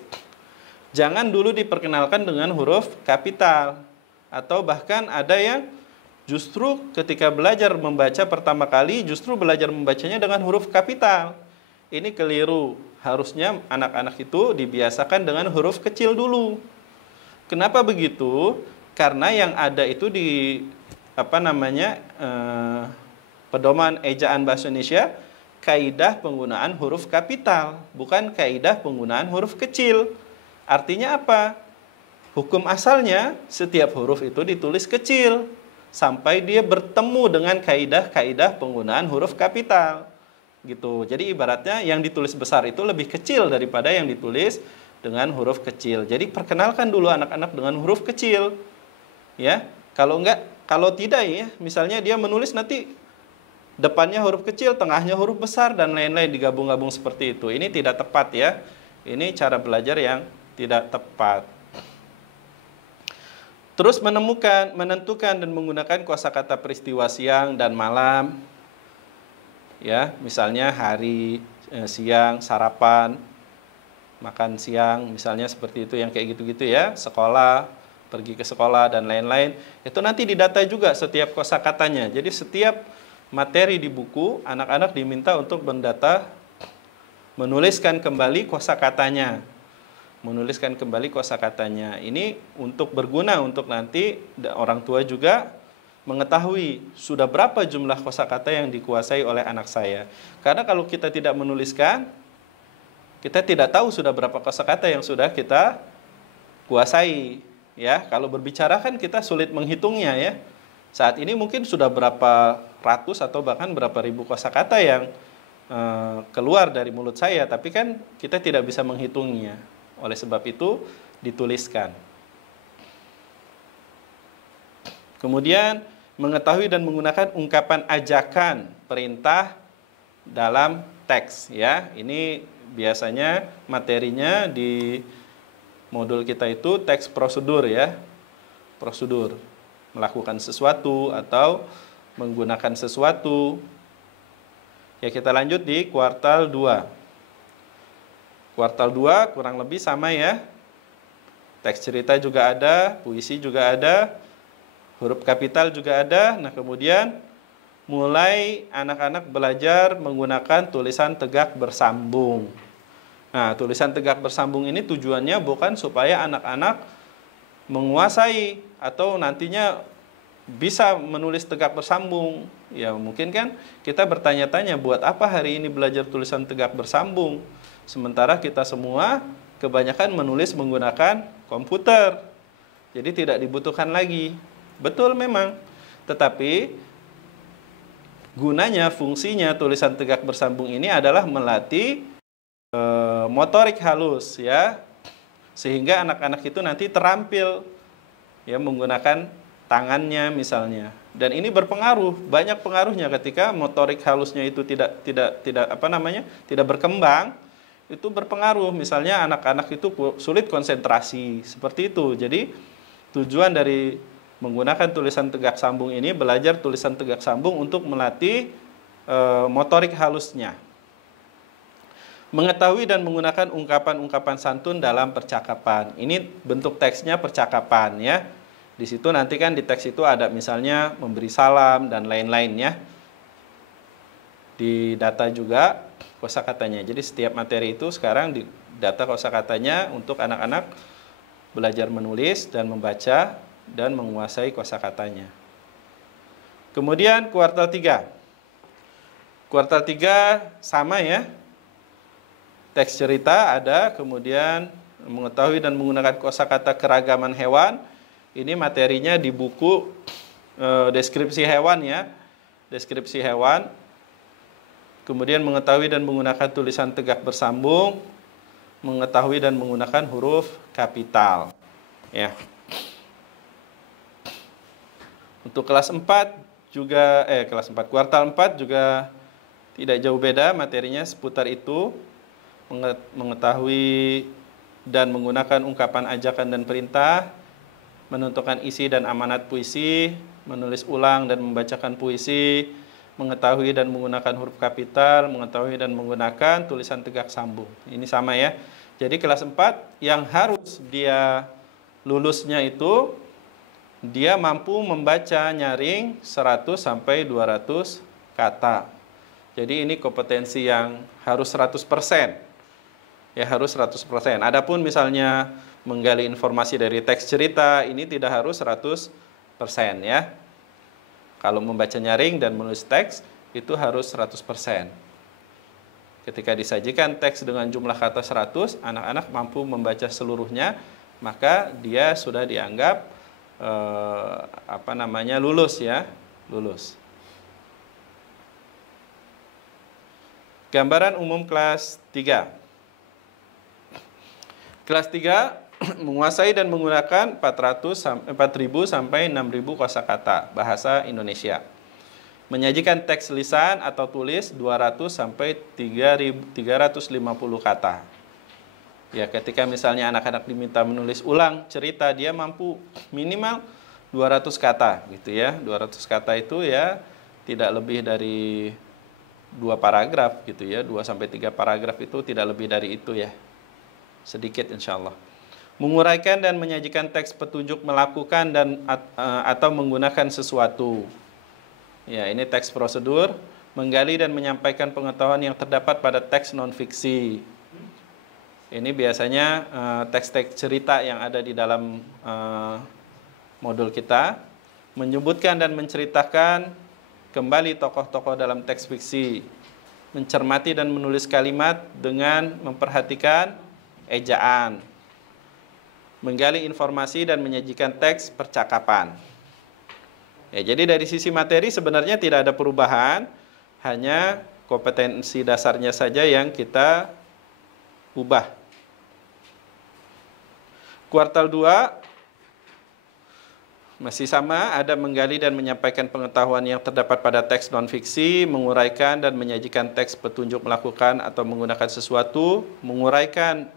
jangan dulu diperkenalkan dengan huruf kapital. Atau bahkan ada yang justru ketika belajar membaca pertama kali, justru belajar membacanya dengan huruf kapital. Ini keliru. Harusnya anak-anak itu dibiasakan dengan huruf kecil dulu. Kenapa begitu? Karena yang ada itu di pedoman ejaan bahasa Indonesia, kaidah penggunaan huruf kapital, bukan kaidah penggunaan huruf kecil. Artinya apa? Hukum asalnya setiap huruf itu ditulis kecil sampai dia bertemu dengan kaidah-kaidah penggunaan huruf kapital. Gitu. Jadi ibaratnya yang ditulis besar itu lebih kecil daripada yang ditulis dengan huruf kecil. Jadi perkenalkan dulu anak-anak dengan huruf kecil. Ya. Kalau tidak ya, misalnya dia menulis nanti depannya huruf kecil, tengahnya huruf besar dan lain-lain digabung-gabung seperti itu. Ini tidak tepat ya. Ini cara belajar yang tidak tepat. Terus menentukan dan menggunakan kosakata peristiwa siang dan malam. Ya, misalnya hari, siang, sarapan, makan siang, misalnya seperti itu, yang kayak gitu-gitu ya, sekolah, pergi ke sekolah dan lain-lain. Itu nanti didata juga setiap kosakatanya. Jadi setiap materi di buku, anak-anak diminta untuk mendata, menuliskan kembali kosakatanya. Ini untuk berguna untuk nanti orang tua juga mengetahui sudah berapa jumlah kosakata yang dikuasai oleh anak saya. Karena kalau kita tidak menuliskan, kita tidak tahu sudah berapa kosakata yang sudah kita kuasai. Ya, kalau berbicara kan kita sulit menghitungnya ya. Saat ini mungkin sudah berapa ratus atau bahkan berapa ribu kosakata yang keluar dari mulut saya, tapi kan kita tidak bisa menghitungnya. Oleh sebab itu dituliskan. Kemudian mengetahui dan menggunakan ungkapan ajakan, perintah dalam teks ya. Ini biasanya materinya di modul kita itu teks prosedur ya. Prosedur melakukan sesuatu atau menggunakan sesuatu. Ya, kita lanjut di kuartal 2. Kuartal 2 kurang lebih sama ya. Teks cerita juga ada, puisi juga ada, huruf kapital juga ada. Nah, kemudian mulai anak-anak belajar menggunakan tulisan tegak bersambung. Nah, tulisan tegak bersambung ini tujuannya bukan supaya anak-anak menguasai atau nantinya bisa menulis tegak bersambung. Ya, mungkin kan kita bertanya-tanya, buat apa hari ini belajar tulisan tegak bersambung? Sementara kita semua kebanyakan menulis menggunakan komputer. Jadi tidak dibutuhkan lagi. Betul memang. Tetapi gunanya, fungsinya tulisan tegak bersambung ini adalah melatih motorik halus ya, sehingga anak-anak itu nanti terampil ya menggunakan tangannya misalnya. Dan ini berpengaruh, banyak pengaruhnya ketika motorik halusnya itu tidak berkembang, itu berpengaruh. Misalnya anak-anak itu sulit konsentrasi, seperti itu. Jadi tujuan dari menggunakan tulisan tegak sambung ini, belajar tulisan tegak sambung untuk melatih motorik halusnya. Mengetahui dan menggunakan ungkapan-ungkapan santun dalam percakapan. Ini bentuk teksnya percakapan ya. Di situ nanti kan di teks itu ada misalnya memberi salam dan lain-lainnya. Di data juga kosakatanya. Jadi setiap materi itu sekarang di data kosakatanya untuk anak-anak belajar menulis dan membaca dan menguasai kosakatanya. Kemudian kuartal 3. Kuartal 3 sama ya. Teks cerita ada, kemudian mengetahui dan menggunakan kosakata keragaman hewan. Ini materinya di buku deskripsi hewan ya. Deskripsi hewan. Kemudian mengetahui dan menggunakan tulisan tegak bersambung, mengetahui dan menggunakan huruf kapital. Ya. Untuk kelas 4 juga kelas 4 kuartal 4 juga tidak jauh beda materinya seputar itu. Mengetahui dan menggunakan ungkapan ajakan dan perintah, menentukan isi dan amanat puisi, menulis ulang dan membacakan puisi, mengetahui dan menggunakan huruf kapital, mengetahui dan menggunakan tulisan tegak sambung. Ini sama ya. Jadi kelas 4 yang harus dia lulusnya itu dia mampu membaca nyaring 100 sampai 200 kata. Jadi ini kompetensi yang harus 100%. Ya, harus 100%. Adapun misalnya menggali informasi dari teks cerita, ini tidak harus 100% ya. Kalau membaca nyaring dan menulis teks, itu harus 100%. Ketika disajikan teks dengan jumlah kata 100, anak-anak mampu membaca seluruhnya, maka dia sudah dianggap lulus ya, lulus. Gambaran umum kelas 3. Kelas 3 menguasai dan menggunakan 4.000 sampai 6.000 kosakata bahasa Indonesia. Menyajikan teks lisan atau tulis 200 sampai 350 kata. Ya, ketika misalnya anak-anak diminta menulis ulang cerita, dia mampu minimal 200 kata gitu ya. 200 kata itu ya tidak lebih dari 2 paragraf gitu ya. 2 sampai 3 paragraf itu tidak lebih dari itu ya. Sedikit insya Allah. Menguraikan dan menyajikan teks petunjuk melakukan dan atau menggunakan sesuatu. Ya, ini teks prosedur. Menggali dan menyampaikan pengetahuan yang terdapat pada teks non-fiksi. Ini biasanya teks-teks cerita yang ada di dalam modul kita. Menyebutkan dan menceritakan kembali tokoh-tokoh dalam teks fiksi. Mencermati dan menulis kalimat dengan memperhatikan ejaan, menggali informasi dan menyajikan teks percakapan. Ya, jadi dari sisi materi sebenarnya tidak ada perubahan, hanya kompetensi dasarnya saja yang kita ubah. Kuartal 2 masih sama, ada menggali dan menyampaikan pengetahuan yang terdapat pada teks non-fiksi, menguraikan dan menyajikan teks petunjuk melakukan atau menggunakan sesuatu, menguraikan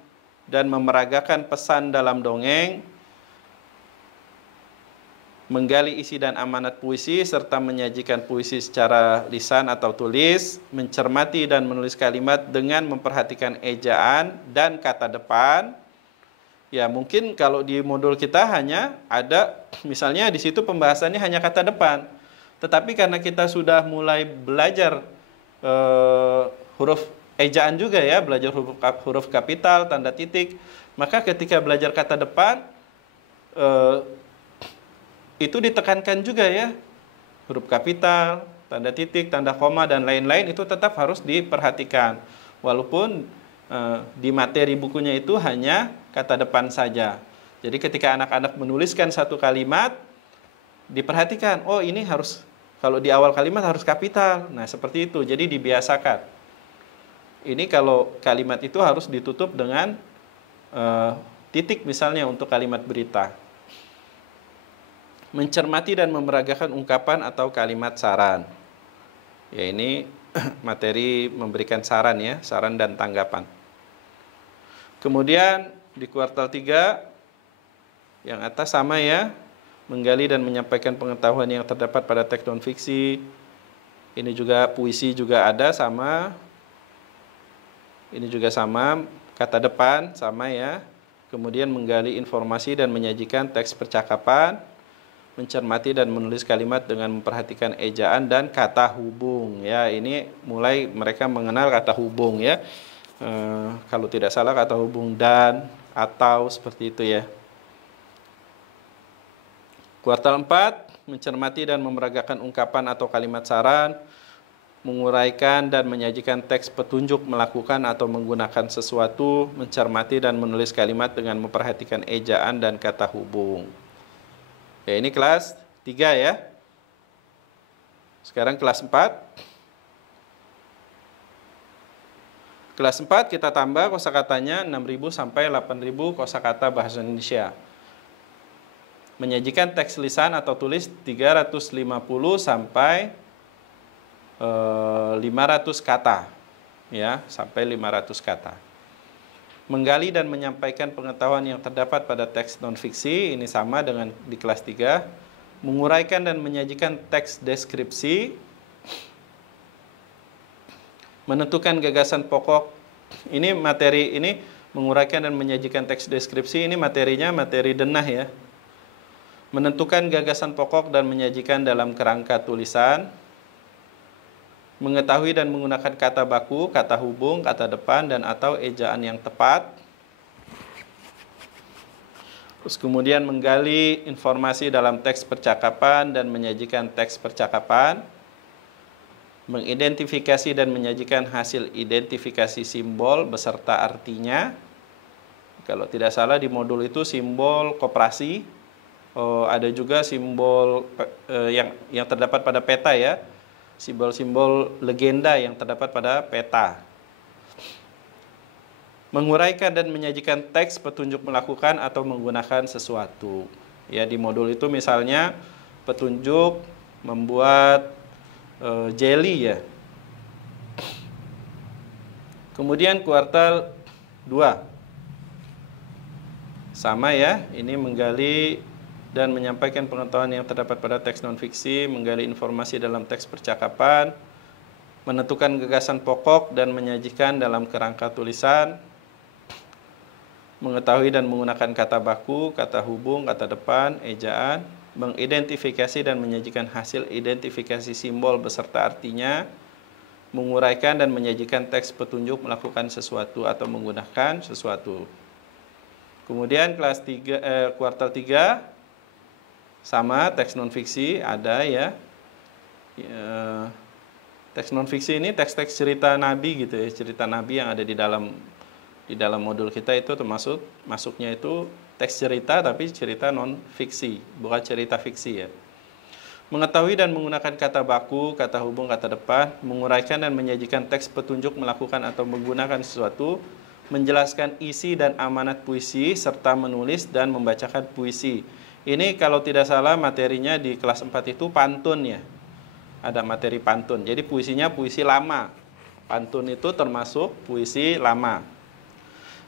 dan memeragakan pesan dalam dongeng, menggali isi dan amanat puisi, serta menyajikan puisi secara lisan atau tulis, mencermati dan menulis kalimat dengan memperhatikan ejaan dan kata depan. Ya, mungkin kalau di modul kita hanya ada, misalnya di situ pembahasannya hanya kata depan. Tetapi karena kita sudah mulai belajar huruf ejaan juga ya, belajar huruf kapital, tanda titik, maka ketika belajar kata depan, itu ditekankan juga ya, huruf kapital, tanda titik, tanda koma, dan lain-lain itu tetap harus diperhatikan. Walaupun di materi bukunya itu hanya kata depan saja. Jadi ketika anak-anak menuliskan satu kalimat, diperhatikan, oh ini harus, kalau di awal kalimat harus kapital. Nah seperti itu, jadi dibiasakan. Ini kalau kalimat itu harus ditutup dengan titik misalnya untuk kalimat berita. Mencermati dan memeragakan ungkapan atau kalimat saran. Ya ini materi memberikan saran ya, saran dan tanggapan. Kemudian di kuartal 3 yang atas sama ya, menggali dan menyampaikan pengetahuan yang terdapat pada teks non fiksi. Ini juga puisi juga ada sama. Ini juga sama, kata depan sama ya. Kemudian menggali informasi dan menyajikan teks percakapan, mencermati dan menulis kalimat dengan memperhatikan ejaan dan kata hubung. Ya, ini mulai mereka mengenal kata hubung ya. Kalau tidak salah kata hubung dan, atau, seperti itu ya. Kuartal 4, mencermati dan memeragakan ungkapan atau kalimat saran, menguraikan dan menyajikan teks petunjuk melakukan atau menggunakan sesuatu, mencermati dan menulis kalimat dengan memperhatikan ejaan dan kata hubung. Ya, ini kelas 3 ya. Sekarang kelas 4. Kelas 4 kita tambah kosakatanya 6.000 sampai 8.000 kosakata bahasa Indonesia. Menyajikan teks lisan atau tulis 350 sampai 500 kata. Ya, sampai 500 kata. Menggali dan menyampaikan pengetahuan yang terdapat pada teks non-fiksi, ini sama dengan di kelas 3. Menguraikan dan menyajikan teks deskripsi. Menentukan gagasan pokok, ini materi ini menguraikan dan menyajikan teks deskripsi, ini materinya materi denah ya. Menentukan gagasan pokok dan menyajikan dalam kerangka tulisan. Mengetahui dan menggunakan kata baku, kata hubung, kata depan, dan atau ejaan yang tepat. Terus kemudian menggali informasi dalam teks percakapan dan menyajikan teks percakapan. Mengidentifikasi dan menyajikan hasil identifikasi simbol beserta artinya. Kalau tidak salah di modul itu simbol koperasi. Ada juga simbol yang terdapat pada peta ya. Simbol-simbol legenda yang terdapat pada peta. Menguraikan dan menyajikan teks petunjuk melakukan atau menggunakan sesuatu. Ya, di modul itu misalnya petunjuk membuat jelly ya. Kemudian kuartal 2. Sama ya, ini menggali dan menyampaikan pengetahuan yang terdapat pada teks non-fiksi, menggali informasi dalam teks percakapan, menentukan gagasan pokok dan menyajikan dalam kerangka tulisan, mengetahui dan menggunakan kata baku, kata hubung, kata depan, ejaan, mengidentifikasi dan menyajikan hasil identifikasi simbol beserta artinya, menguraikan dan menyajikan teks petunjuk melakukan sesuatu atau menggunakan sesuatu. Kemudian kelas 3 kuartal 3 sama teks non fiksi ada ya. Teks non fiksi ini teks-teks cerita nabi gitu ya, cerita nabi yang ada di dalam modul kita itu termasuk masuknya itu teks cerita tapi cerita non fiksi, bukan cerita fiksi ya. Mengetahui dan menggunakan kata baku, kata hubung, kata depan, menguraikan dan menyajikan teks petunjuk melakukan atau menggunakan sesuatu, menjelaskan isi dan amanat puisi serta menulis dan membacakan puisi. Ini kalau tidak salah materinya di kelas 4 itu pantun ya. Ada materi pantun. Jadi puisinya puisi lama. Pantun itu termasuk puisi lama.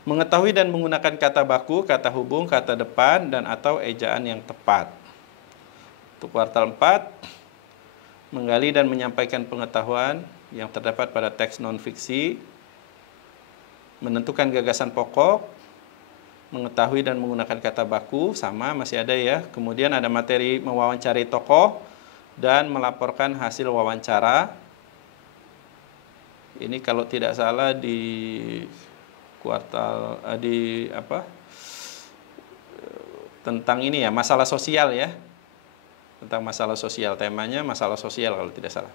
Mengetahui dan menggunakan kata baku, kata hubung, kata depan, dan atau ejaan yang tepat. Untuk kuartal 4, menggali dan menyampaikan pengetahuan yang terdapat pada teks non-fiksi, menentukan gagasan pokok, mengetahui dan menggunakan kata baku, sama masih ada ya. Kemudian ada materi mewawancari tokoh dan melaporkan hasil wawancara. Ini kalau tidak salah di kuartal tentang ini ya, masalah sosial ya. Tentang masalah sosial, temanya masalah sosial kalau tidak salah.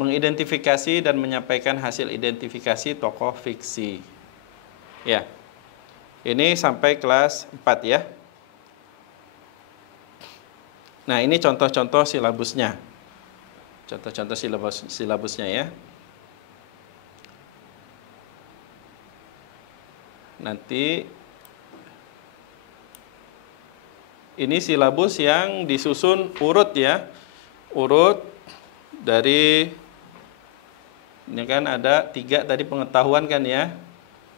Mengidentifikasi dan menyampaikan hasil identifikasi tokoh fiksi. Ya. Ini sampai kelas 4 ya. Nah, ini contoh-contoh silabusnya. Contoh-contoh silabusnya ya. Nanti ini silabus yang disusun urut ya. Urut dari, ini kan ada 3 tadi pengetahuan kan ya.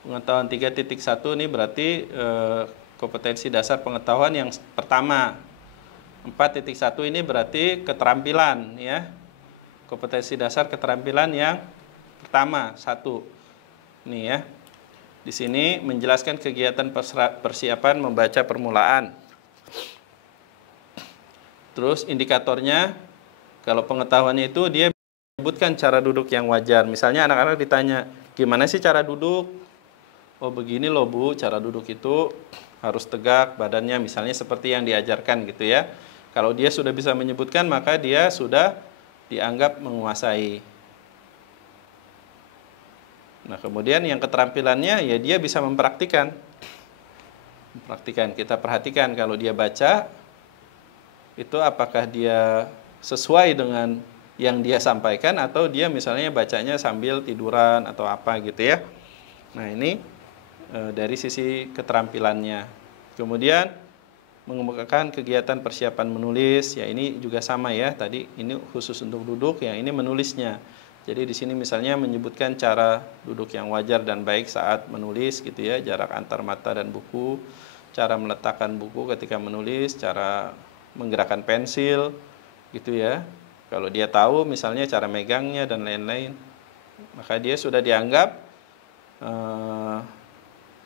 Pengetahuan 3.1 ini berarti kompetensi dasar pengetahuan yang pertama. 4.1 ini berarti keterampilan ya. Kompetensi dasar keterampilan yang pertama, 1. Ini ya. Di sini menjelaskan kegiatan persiapan membaca permulaan. Terus indikatornya, kalau pengetahuannya itu dia menyebutkan cara duduk yang wajar. Misalnya anak-anak ditanya, gimana sih cara duduk? Oh begini loh Bu, cara duduk itu harus tegak badannya, misalnya seperti yang diajarkan gitu ya. Kalau dia sudah bisa menyebutkan, maka dia sudah dianggap menguasai. Nah, kemudian yang keterampilannya ya dia bisa mempraktikkan. Kita perhatikan kalau dia baca itu apakah dia sesuai dengan yang dia sampaikan atau dia misalnya bacanya sambil tiduran atau apa gitu ya. Nah, ini dari sisi keterampilannya. Kemudian mengemukakan kegiatan persiapan menulis, ya ini juga sama ya. Tadi ini khusus untuk duduk, yang ini menulisnya. Jadi di sini misalnya menyebutkan cara duduk yang wajar dan baik saat menulis gitu ya, jarak antar mata dan buku, cara meletakkan buku ketika menulis, cara menggerakkan pensil gitu ya. Kalau dia tahu misalnya cara megangnya dan lain-lain, maka dia sudah dianggap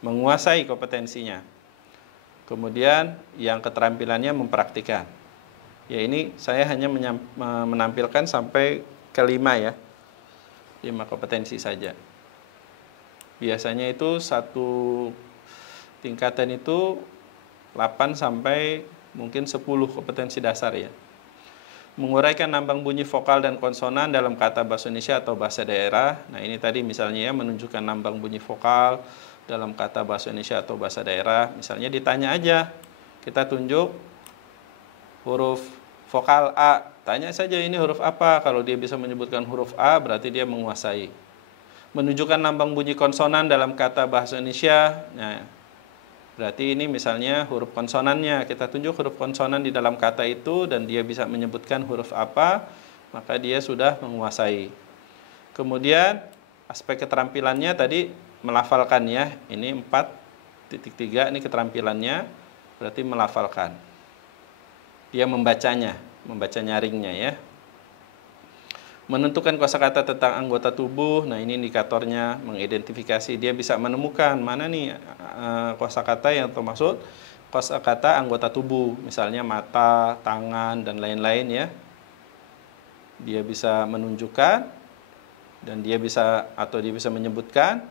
menguasai kompetensinya. Kemudian yang keterampilannya mempraktikkan. Ya ini saya hanya menampilkan sampai kelima ya. 5 kompetensi saja. Biasanya itu satu tingkatan itu 8 sampai mungkin 10 kompetensi dasar ya. Menguraikan lambang bunyi vokal dan konsonan dalam kata bahasa Indonesia atau bahasa daerah. Nah ini tadi misalnya ya, menunjukkan lambang bunyi vokal dalam kata bahasa Indonesia atau bahasa daerah. Misalnya ditanya aja, kita tunjuk huruf vokal A, tanya saja ini huruf apa. Kalau dia bisa menyebutkan huruf A, berarti dia menguasai. Menunjukkan lambang bunyi konsonan dalam kata bahasa Indonesia, nah, berarti ini misalnya huruf konsonannya. Kita tunjuk huruf konsonan di dalam kata itu dan dia bisa menyebutkan huruf apa, maka dia sudah menguasai. Kemudian aspek keterampilannya tadi melafalkan ya. Ini 4.3 ini keterampilannya, berarti melafalkan. Dia membacanya, membaca nyaringnya ya. Menentukan kosakata tentang anggota tubuh. Nah, ini indikatornya, mengidentifikasi. Dia bisa menemukan mana nih kosakata yang termasuk kosakata anggota tubuh, misalnya mata, tangan dan lain-lain ya. Dia bisa menunjukkan dan dia bisa menyebutkan,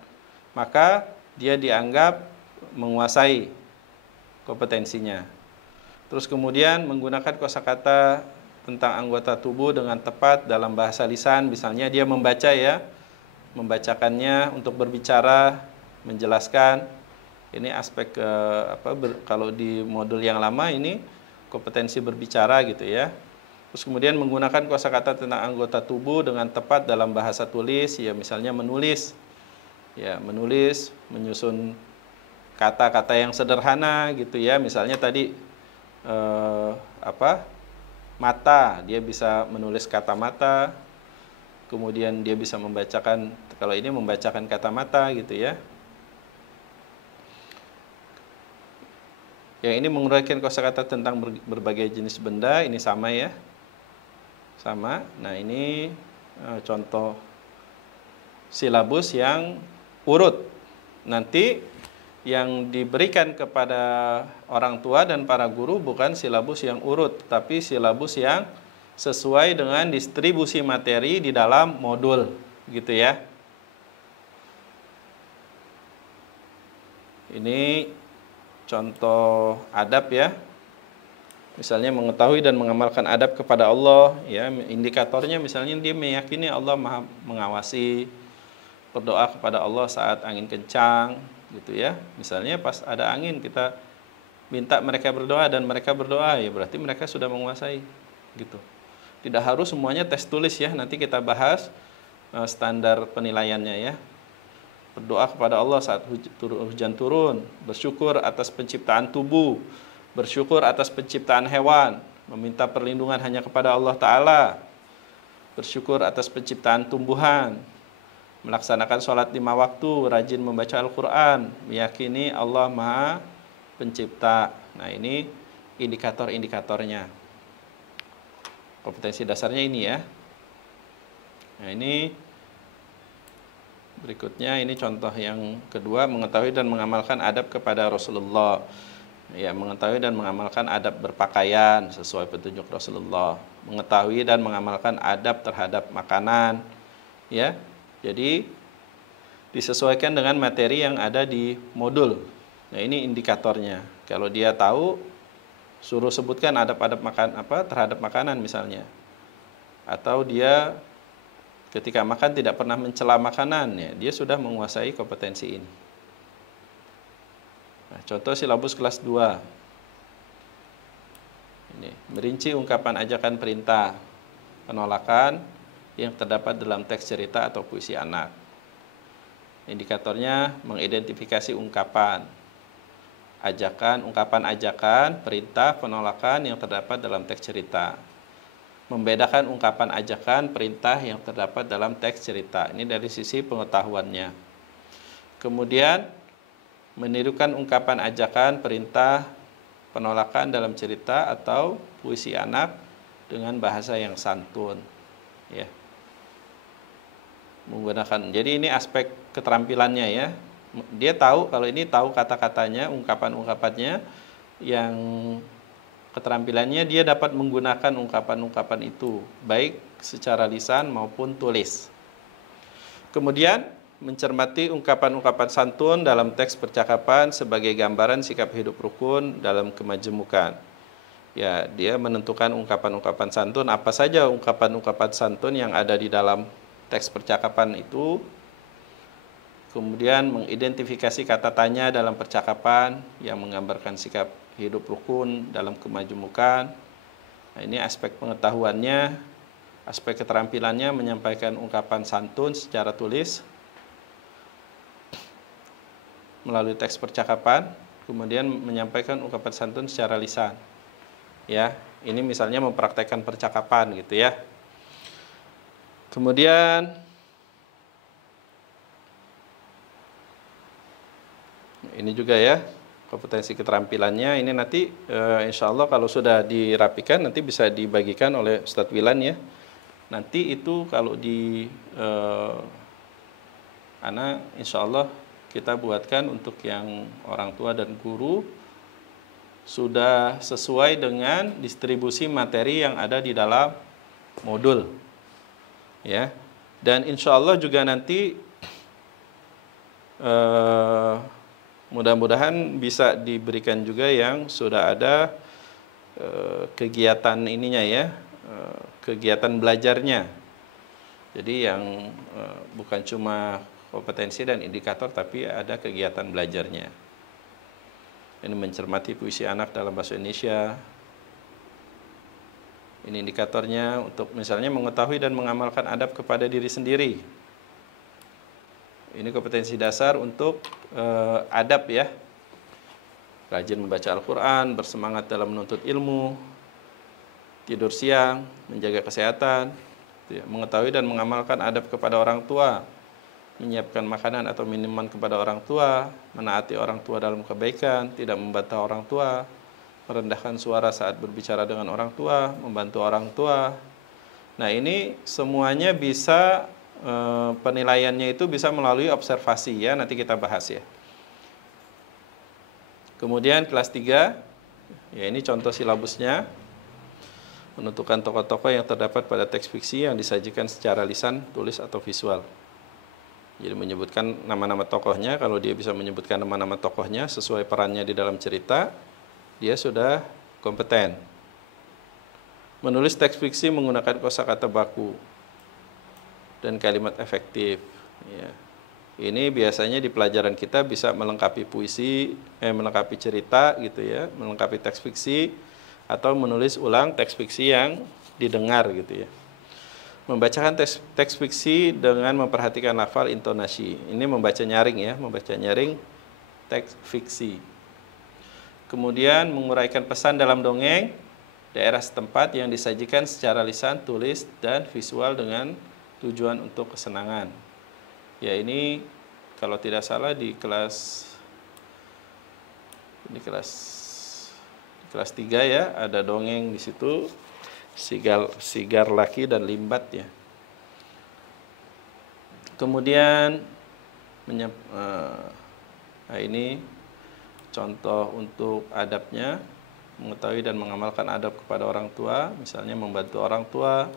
maka dia dianggap menguasai kompetensinya. Terus kemudian menggunakan kosakata tentang anggota tubuh dengan tepat dalam bahasa lisan, misalnya dia membaca ya, membacakannya untuk berbicara, menjelaskan. Ini aspek kalau di modul yang lama ini kompetensi berbicara gitu ya. Terus kemudian menggunakan kosakata tentang anggota tubuh dengan tepat dalam bahasa tulis, ya misalnya menulis. Ya, menulis, menyusun kata-kata yang sederhana gitu ya. Misalnya tadi mata, dia bisa menulis kata mata, kemudian dia bisa membacakan, kalau ini membacakan kata mata gitu ya. Yang ini menguraikan kosakata tentang berbagai jenis benda, ini sama ya. Sama. Nah, ini contoh silabus yang urut. Nanti yang diberikan kepada orang tua dan para guru bukan silabus yang urut, tapi silabus yang sesuai dengan distribusi materi di dalam modul, gitu ya. Ini contoh adab ya. Misalnya mengetahui dan mengamalkan adab kepada Allah ya, indikatornya misalnya dia meyakini Allah Maha mengawasi, berdoa kepada Allah saat angin kencang gitu ya. Misalnya pas ada angin kita minta mereka berdoa dan mereka berdoa, ya berarti mereka sudah menguasai gitu. Tidak harus semuanya tes tulis ya, nanti kita bahas standar penilaiannya ya. Berdoa kepada Allah saat hujan turun, bersyukur atas penciptaan tubuh, bersyukur atas penciptaan hewan, meminta perlindungan hanya kepada Allah Ta'ala, bersyukur atas penciptaan tumbuhan, melaksanakan sholat 5 waktu, rajin membaca Al-Quran, meyakini Allah Maha Pencipta. Nah, ini indikator-indikatornya. Kompetensi dasarnya ini ya. Nah, ini berikutnya, ini contoh yang kedua, mengetahui dan mengamalkan adab kepada Rasulullah. Ya, mengetahui dan mengamalkan adab berpakaian sesuai petunjuk Rasulullah. Mengetahui dan mengamalkan adab terhadap makanan. Ya, jadi disesuaikan dengan materi yang ada di modul. Nah, ini indikatornya. Kalau dia tahu, suruh sebutkan adab-adab terhadap makanan misalnya. Atau dia ketika makan tidak pernah mencela makanan, ya, dia sudah menguasai kompetensi ini. Nah, contoh silabus kelas 2. Ini, merinci ungkapan ajakan perintah, penolakan yang terdapat dalam teks cerita atau puisi anak. Indikatornya mengidentifikasi ungkapan ajakan, perintah, penolakan yang terdapat dalam teks cerita. Membedakan ungkapan ajakan, perintah yang terdapat dalam teks cerita. Ini dari sisi pengetahuannya. Kemudian menirukan ungkapan ajakan, perintah, penolakan dalam cerita atau puisi anak dengan bahasa yang santun. Ya. Menggunakan. Jadi ini aspek keterampilannya ya. Dia tahu, kalau ini tahu kata-katanya, ungkapan-ungkapannya, yang keterampilannya dia dapat menggunakan ungkapan-ungkapan itu, baik secara lisan maupun tulis. Kemudian mencermati ungkapan-ungkapan santun dalam teks percakapan sebagai gambaran sikap hidup rukun dalam kemajemukan. Ya, dia menentukan ungkapan-ungkapan santun, apa saja ungkapan-ungkapan santun yang ada di dalam teks percakapan itu. Kemudian mengidentifikasi kata tanya dalam percakapan yang menggambarkan sikap hidup rukun dalam kemajemukan. Nah, ini aspek pengetahuannya, aspek keterampilannya menyampaikan ungkapan santun secara tulis melalui teks percakapan, kemudian menyampaikan ungkapan santun secara lisan. Ya, ini misalnya mempraktekkan percakapan gitu ya. Kemudian ini juga ya kompetensi keterampilannya. Ini nanti insya Allah kalau sudah dirapikan nanti bisa dibagikan oleh Ustadz Wilan ya. Nanti itu kalau di insya Allah kita buatkan untuk yang orang tua dan guru sudah sesuai dengan distribusi materi yang ada di dalam modul ya. Dan insya Allah juga nanti mudah-mudahan bisa diberikan juga yang sudah ada kegiatan ininya ya, kegiatan belajarnya. Jadi yang bukan cuma kompetensi dan indikator, tapi ada kegiatan belajarnya. Ini mencermati puisi anak dalam bahasa Indonesia. Ini indikatornya untuk misalnya mengetahui dan mengamalkan adab kepada diri sendiri. Ini kompetensi dasar untuk adab ya. Rajin membaca Al-Quran, bersemangat dalam menuntut ilmu, tidur siang, menjaga kesehatan, mengetahui dan mengamalkan adab kepada orang tua, menyiapkan makanan atau minuman kepada orang tua, menaati orang tua dalam kebaikan, tidak membantah orang tua, merendahkan suara saat berbicara dengan orang tua, membantu orang tua. Nah, ini semuanya bisa penilaiannya itu bisa melalui observasi ya, nanti kita bahas ya. Kemudian kelas 3, ya ini contoh silabusnya. Menentukan tokoh-tokoh yang terdapat pada teks fiksi yang disajikan secara lisan, tulis atau visual. Jadi menyebutkan nama-nama tokohnya, kalau dia bisa menyebutkan nama-nama tokohnya sesuai perannya di dalam cerita, dia sudah kompeten. Menulis teks fiksi menggunakan kosakata baku dan kalimat efektif. Ya. Ini biasanya di pelajaran kita bisa melengkapi puisi, melengkapi cerita gitu ya, melengkapi teks fiksi, atau menulis ulang teks fiksi yang didengar gitu ya. Membacakan teks fiksi dengan memperhatikan lafal intonasi. Ini membaca nyaring ya, membaca nyaring teks fiksi. Kemudian menguraikan pesan dalam dongeng daerah setempat yang disajikan secara lisan, tulis, dan visual dengan tujuan untuk kesenangan. Ya ini kalau tidak salah di kelas 3 ya, ada dongeng di situ. Sigar laki dan limbat ya. Kemudian ini contoh untuk adabnya, mengetahui dan mengamalkan adab kepada orang tua, misalnya membantu orang tua,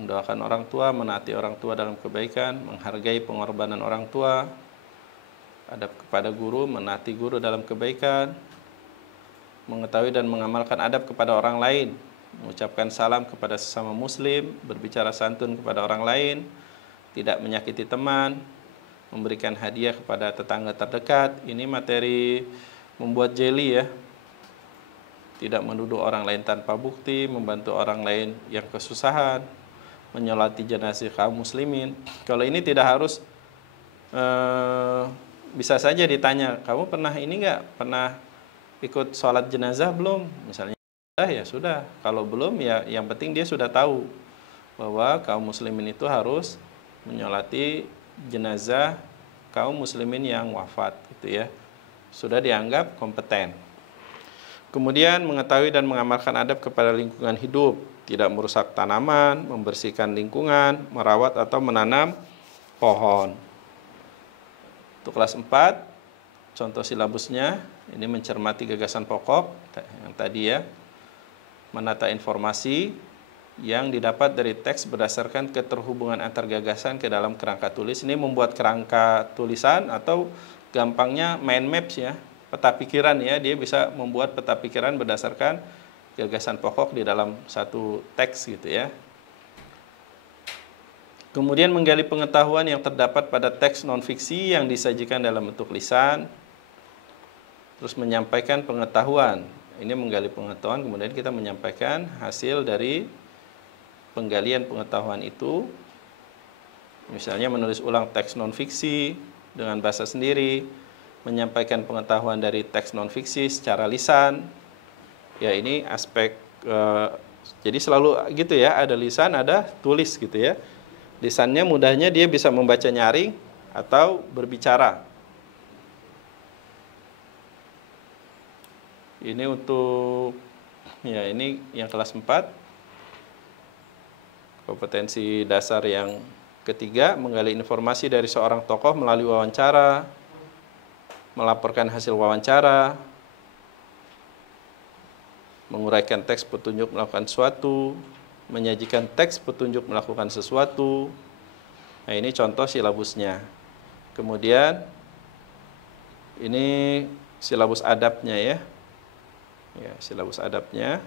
mendoakan orang tua, menaati orang tua dalam kebaikan, menghargai pengorbanan orang tua, adab kepada guru, menaati guru dalam kebaikan, mengetahui dan mengamalkan adab kepada orang lain, mengucapkan salam kepada sesama muslim, berbicara santun kepada orang lain, tidak menyakiti teman, memberikan hadiah kepada tetangga terdekat. Ini materi membuat jelly ya. Tidak menuduh orang lain tanpa bukti, membantu orang lain yang kesusahan, menyolati jenazah kaum muslimin. Kalau ini tidak harus bisa saja ditanya, kamu pernah ini enggak? Pernah ikut sholat jenazah belum? Misalnya ya sudah, kalau belum ya yang penting dia sudah tahu bahwa kaum muslimin itu harus menyolati jenazah kaum muslimin yang wafat gitu ya. Sudah dianggap kompeten. Kemudian mengetahui dan mengamalkan adab kepada lingkungan hidup, tidak merusak tanaman, membersihkan lingkungan, merawat atau menanam pohon. Untuk kelas 4, contoh silabusnya, ini mencermati gagasan pokok yang tadi ya. Menata informasi yang didapat dari teks berdasarkan keterhubungan antar gagasan ke dalam kerangka tulis. Ini membuat kerangka tulisan atau gampangnya mind maps ya, peta pikiran ya. Dia bisa membuat peta pikiran berdasarkan gagasan pokok di dalam satu teks gitu ya. Kemudian menggali pengetahuan yang terdapat pada teks non-fiksi yang disajikan dalam bentuk lisan. Terus menyampaikan pengetahuan. Ini menggali pengetahuan, kemudian kita menyampaikan hasil dari penggalian pengetahuan itu. Misalnya menulis ulang teks non-fiksi dengan bahasa sendiri, menyampaikan pengetahuan dari teks non-fiksi secara lisan. Ya ini aspek, jadi selalu gitu ya, ada lisan, ada tulis gitu ya. Lisannya mudahnya dia bisa membaca nyaring atau berbicara. Ini untuk, ya ini yang kelas 4. Kompetensi dasar yang ketiga, menggali informasi dari seorang tokoh melalui wawancara, melaporkan hasil wawancara, menguraikan teks petunjuk melakukan sesuatu, menyajikan teks petunjuk melakukan sesuatu. Nah ini contoh silabusnya. Kemudian ini silabus adabnya ya. Ya, silabus adabnya.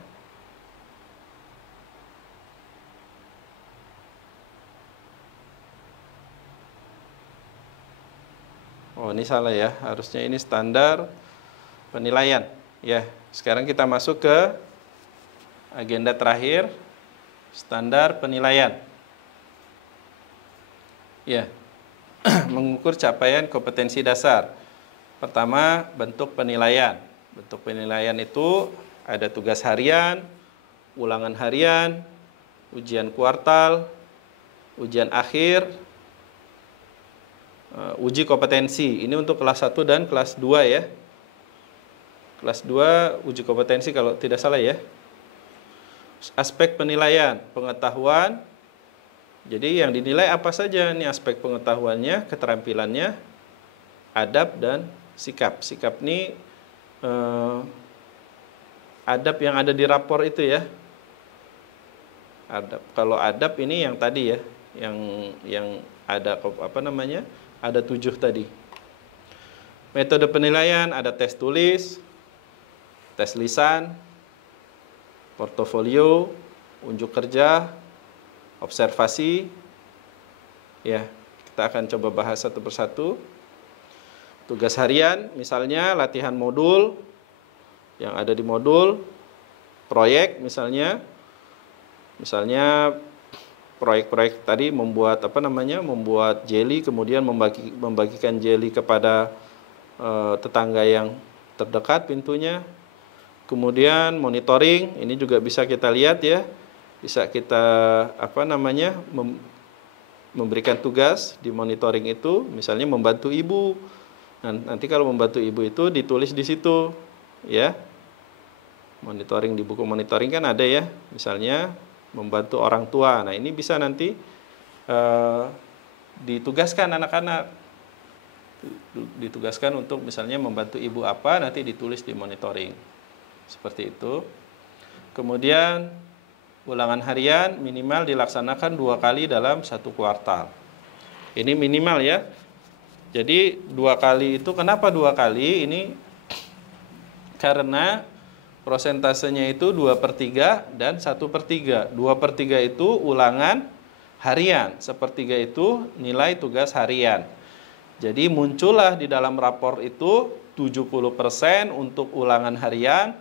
Oh, ini salah ya. Harusnya ini standar penilaian. Ya, sekarang kita masuk ke agenda terakhir, standar penilaian. Ya. Mengukur capaian kompetensi dasar. Pertama, bentuk penilaian. Bentuk penilaian itu ada tugas harian, ulangan harian, ujian kuartal, ujian akhir, uji kompetensi. Ini untuk kelas 1 dan kelas 2 ya. Kelas 2 uji kompetensi kalau tidak salah ya. Aspek penilaian, pengetahuan. Jadi yang dinilai apa saja? Ini aspek pengetahuannya, keterampilannya, adab dan sikap. Sikap ini adab yang ada di rapor itu ya. Adab. Kalau adab ini yang tadi ya, yang ada apa namanya? Ada 7 tadi. Metode penilaian ada tes tulis, tes lisan, portofolio, unjuk kerja, observasi. Ya, kita akan coba bahas satu persatu. Tugas harian, misalnya latihan modul yang ada di modul, proyek misalnya proyek-proyek tadi membuat apa namanya, membuat jelly, kemudian membagikan jelly kepada tetangga yang terdekat pintunya. Kemudian monitoring, ini juga bisa kita lihat ya, bisa kita apa namanya, memberikan tugas di monitoring itu, misalnya membantu ibu. Nanti kalau membantu ibu itu ditulis di situ ya. Monitoring di buku monitoring kan ada ya, misalnya membantu orang tua. Nah, ini bisa nanti ditugaskan anak-anak, ditugaskan untuk misalnya membantu ibu apa, nanti ditulis di monitoring. Seperti itu. Kemudian ulangan harian minimal dilaksanakan 2 kali dalam 1 kuartal. Ini minimal ya. Jadi 2 kali itu, kenapa 2 kali? Ini karena prosentasenya itu 2/3 dan 1/3. 2/3 itu ulangan harian, 1/3 itu nilai tugas harian. Jadi muncullah di dalam rapor itu 70% untuk ulangan harian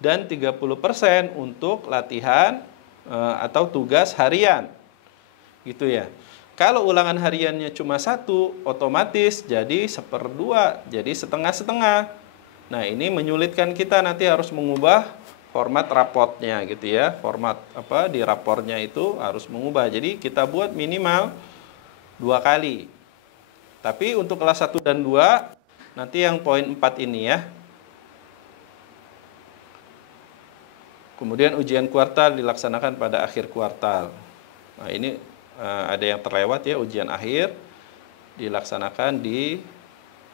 dan 30% untuk latihan atau tugas harian. Gitu ya. Kalau ulangan hariannya cuma 1, otomatis jadi 1/2, jadi setengah-setengah. Nah, ini menyulitkan kita, nanti harus mengubah format raportnya gitu ya. Format apa di rapornya itu harus mengubah. Jadi kita buat minimal 2 kali. Tapi untuk kelas 1 dan 2 nanti yang poin 4 ini ya. Kemudian ujian kuartal dilaksanakan pada akhir kuartal. Nah, ini ada yang terlewat ya, ujian akhir dilaksanakan di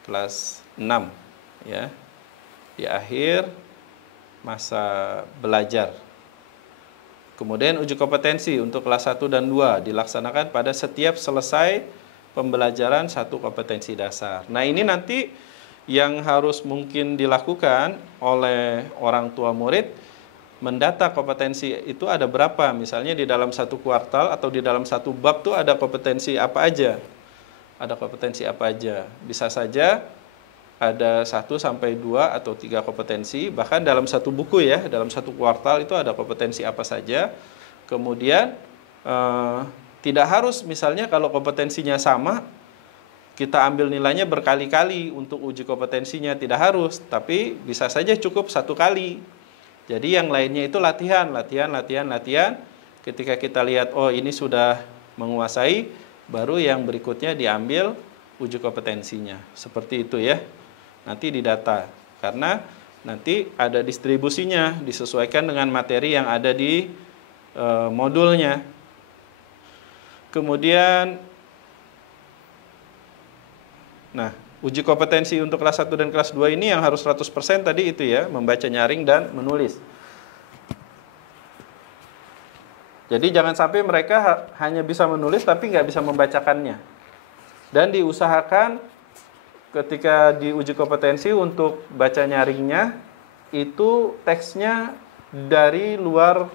kelas 6 ya. Di akhir masa belajar. Kemudian uji kompetensi untuk kelas 1 dan 2 dilaksanakan pada setiap selesai pembelajaran 1 kompetensi dasar. Nah, ini nanti yang harus mungkin dilakukan oleh orang tua murid, mendata kompetensi itu ada berapa. Misalnya di dalam 1 kuartal atau di dalam 1 bab tuh ada kompetensi apa aja. Ada kompetensi apa aja. Bisa saja ada 1 sampai 2 atau 3 kompetensi, bahkan dalam 1 buku ya, dalam 1 kuartal itu ada kompetensi apa saja. Kemudian tidak harus misalnya kalau kompetensinya sama, kita ambil nilainya berkali-kali untuk uji kompetensinya, tidak harus, tapi bisa saja cukup 1 kali. Jadi yang lainnya itu latihan. Ketika kita lihat, oh ini sudah menguasai, baru yang berikutnya diambil uji kompetensinya. Seperti itu ya. Nanti didata, karena nanti ada distribusinya, disesuaikan dengan materi yang ada di modulnya. Kemudian, nah, uji kompetensi untuk kelas 1 dan kelas 2 ini yang harus 100% tadi itu ya, membaca, nyaring, dan menulis. Jadi jangan sampai mereka hanya bisa menulis tapi nggak bisa membacakannya. Dan diusahakan ketika diuji kompetensi untuk baca nyaringnya, itu teksnya dari luar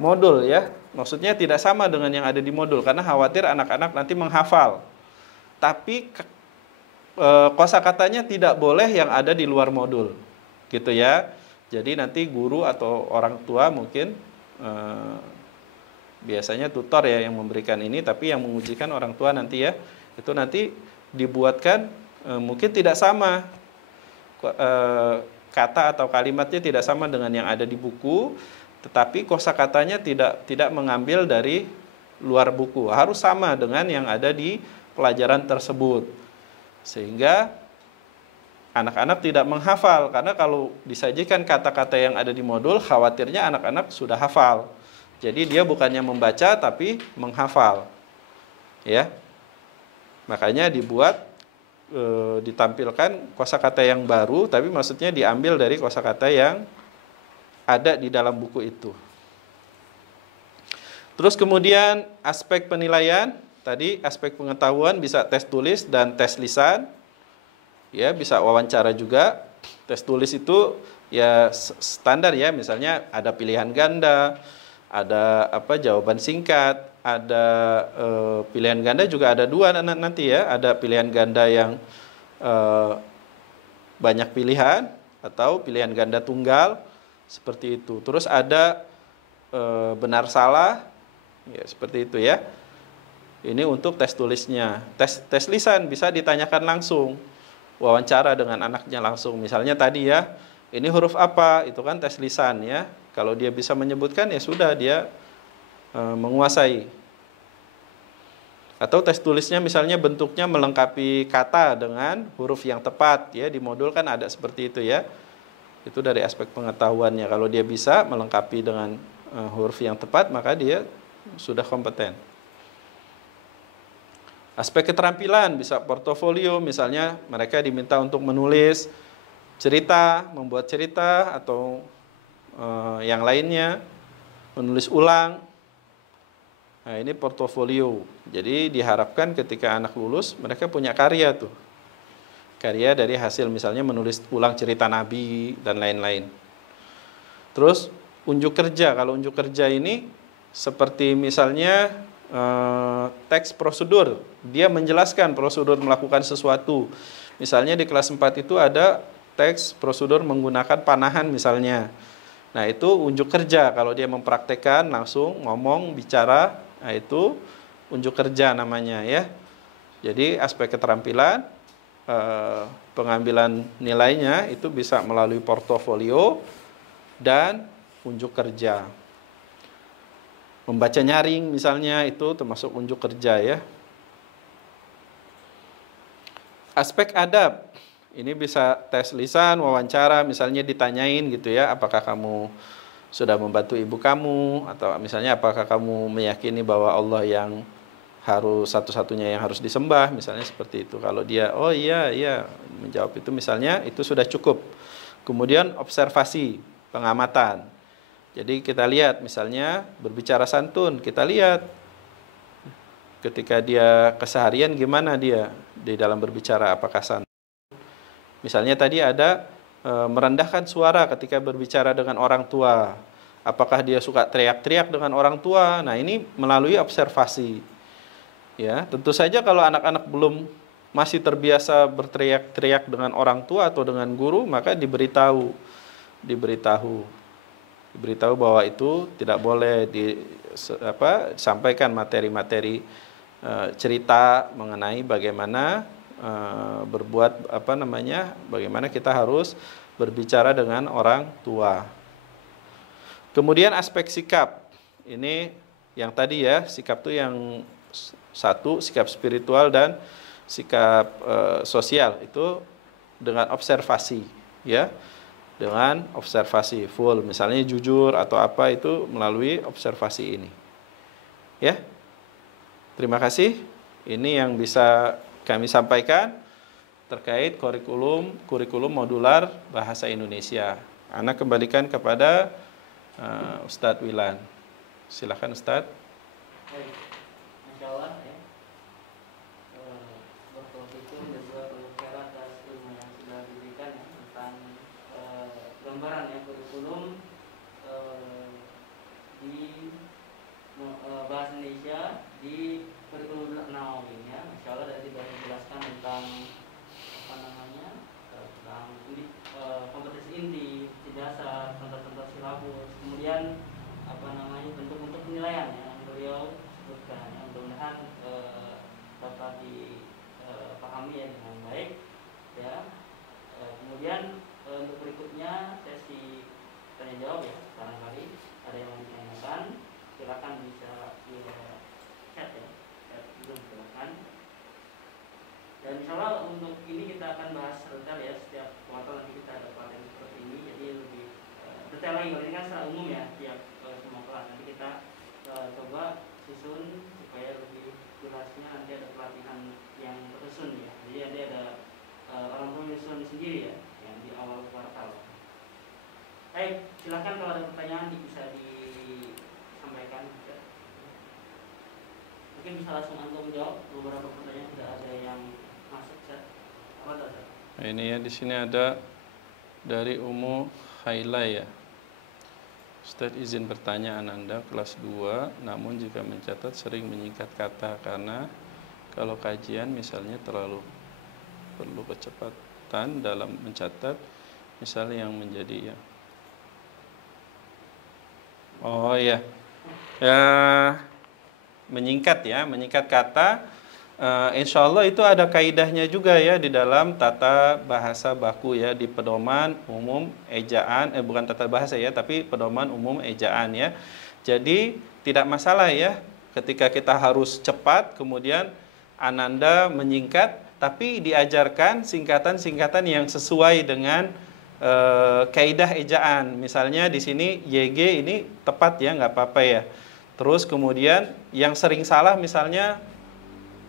modul ya. Maksudnya tidak sama dengan yang ada di modul, karena khawatir anak-anak nanti menghafal. Tapi kosakatanya tidak boleh yang ada di luar modul. Gitu ya. Jadi nanti guru atau orang tua mungkin biasanya tutor ya yang memberikan ini, tapi yang mengujikan orang tua nanti ya. Itu nanti dibuatkan mungkin tidak sama, kata atau kalimatnya tidak sama dengan yang ada di buku, tetapi kosakatanya tidak mengambil dari luar buku, harus sama dengan yang ada di pelajaran tersebut. Sehingga anak-anak tidak menghafal, karena kalau disajikan kata-kata yang ada di modul, khawatirnya anak-anak sudah hafal. Jadi dia bukannya membaca tapi menghafal. Ya. Makanya dibuat ditampilkan kosakata yang baru, tapi maksudnya diambil dari kosakata yang ada di dalam buku itu. Terus kemudian aspek penilaian, tadi aspek pengetahuan bisa tes tulis dan tes lisan. Ya, bisa wawancara juga. Tes tulis itu ya standar ya, misalnya ada pilihan ganda, ada jawaban singkat, ada pilihan ganda juga ada dua nanti ya, ada pilihan ganda yang banyak pilihan atau pilihan ganda tunggal seperti itu. Terus ada benar salah ya, seperti itu ya. Ini untuk tes tulisnya. Tes lisan bisa ditanyakan langsung, wawancara dengan anaknya langsung. Misalnya tadi ya, ini huruf apa? Itu kan tes lisan ya. Kalau dia bisa menyebutkan ya sudah, dia menguasai. Atau tes tulisnya misalnya bentuknya melengkapi kata dengan huruf yang tepat ya. Di modul kan ada seperti itu ya. Itu dari aspek pengetahuannya. Kalau dia bisa melengkapi dengan huruf yang tepat, maka dia sudah kompeten. Aspek keterampilan bisa portofolio, misalnya mereka diminta untuk menulis cerita, membuat cerita atau yang lainnya, menulis ulang. Nah, ini portofolio. Jadi diharapkan ketika anak lulus mereka punya karya tuh. Karya dari hasil misalnya menulis ulang cerita Nabi dan lain-lain. Terus unjuk kerja, kalau unjuk kerja ini seperti misalnya teks prosedur, dia menjelaskan prosedur melakukan sesuatu. Misalnya di kelas 4 itu ada teks prosedur menggunakan panahan misalnya. Nah, itu unjuk kerja, kalau dia mempraktekkan langsung ngomong, bicara, nah itu unjuk kerja namanya ya. Jadi aspek keterampilan, pengambilan nilainya itu bisa melalui portofolio dan unjuk kerja. Membaca nyaring misalnya itu termasuk unjuk kerja ya. Aspek adab, ini bisa tes lisan, wawancara, misalnya ditanyain gitu ya, apakah kamu sudah membantu ibu kamu, atau misalnya apakah kamu meyakini bahwa Allah yang harus satu-satunya yang harus disembah, misalnya seperti itu. Kalau dia oh iya menjawab itu misalnya, itu sudah cukup. Kemudian observasi, pengamatan. Jadi kita lihat misalnya berbicara santun, kita lihat ketika dia keseharian gimana dia di dalam berbicara, apakah santun. Misalnya tadi ada merendahkan suara ketika berbicara dengan orang tua. Apakah dia suka teriak-teriak dengan orang tua? Nah, ini melalui observasi. Ya, tentu saja kalau anak-anak belum masih terbiasa berteriak-teriak dengan orang tua atau dengan guru, maka diberitahu bahwa itu tidak boleh disampaikan materi-materi cerita mengenai bagaimana berbuat bagaimana kita harus berbicara dengan orang tua. Kemudian aspek sikap. Ini yang tadi ya, sikap itu yang satu, sikap spiritual dan sikap sosial, itu dengan observasi ya. Dengan observasi full, misalnya jujur atau apa, itu melalui observasi ini. Ya. Terima kasih. Ini yang bisa kami sampaikan terkait kurikulum modular bahasa Indonesia. Ana kembalikan kepada Ustadz Wilan. Silakan Ustadz. Baik. Masya Allah ya. Bersyukur dan juga bersyukur atas ilmu yang sudah diberikan ya, tentang gambaran ya kurikulum di bahasa Indonesia di kurikulum Nawawi ya. Masya Allah, dari sudah dijelaskan tentang tentang kompetensi inti, dasar, contoh-contoh silabus, kemudian bentuk-bentuk penilaian yang beliau sebutkan, yang mudah-mudahan dapat dipahami ya dengan baik ya. Kemudian untuk berikutnya sesi tanya jawab ya, barangkali ada yang mau ditanyakan silakan bisa di chat ya, chat dulu silakan. Dan insya Allah untuk ini kita akan bahas detail ya, setiap kuartal nanti kita ada pelatihan seperti ini, jadi lebih detail lagi. Kalau ini kan secara umum ya, tiap semua kelas nanti kita coba susun supaya lebih jelasnya, nanti ada pelatihan yang tersusun ya. Jadi nanti ada orang tua menyusun sendiri ya, yang di awal kuartal. Silahkan kalau ada pertanyaan bisa disampaikan. Mungkin bisa langsung antum jawab beberapa pertanyaan, sudah ada yang masuk. Apa tuh? Ini ya, di sini ada dari Umu Haila ya. Ustaz izin bertanya, Ananda kelas 2 namun juga mencatat sering menyingkat kata karena kalau kajian misalnya terlalu perlu kecepatan dalam mencatat, misalnya yang menjadi ya. Oh iya. Ya, menyingkat ya, menyingkat kata. Insya Allah itu ada kaidahnya juga ya di dalam tata bahasa baku ya, di pedoman umum ejaan, bukan tata bahasa ya, tapi pedoman umum ejaan ya. Jadi tidak masalah ya ketika kita harus cepat, kemudian Ananda menyingkat, tapi diajarkan singkatan-singkatan yang sesuai dengan kaidah ejaan. Misalnya di sini YG ini tepat ya, nggak apa-apa ya. Terus kemudian yang sering salah misalnya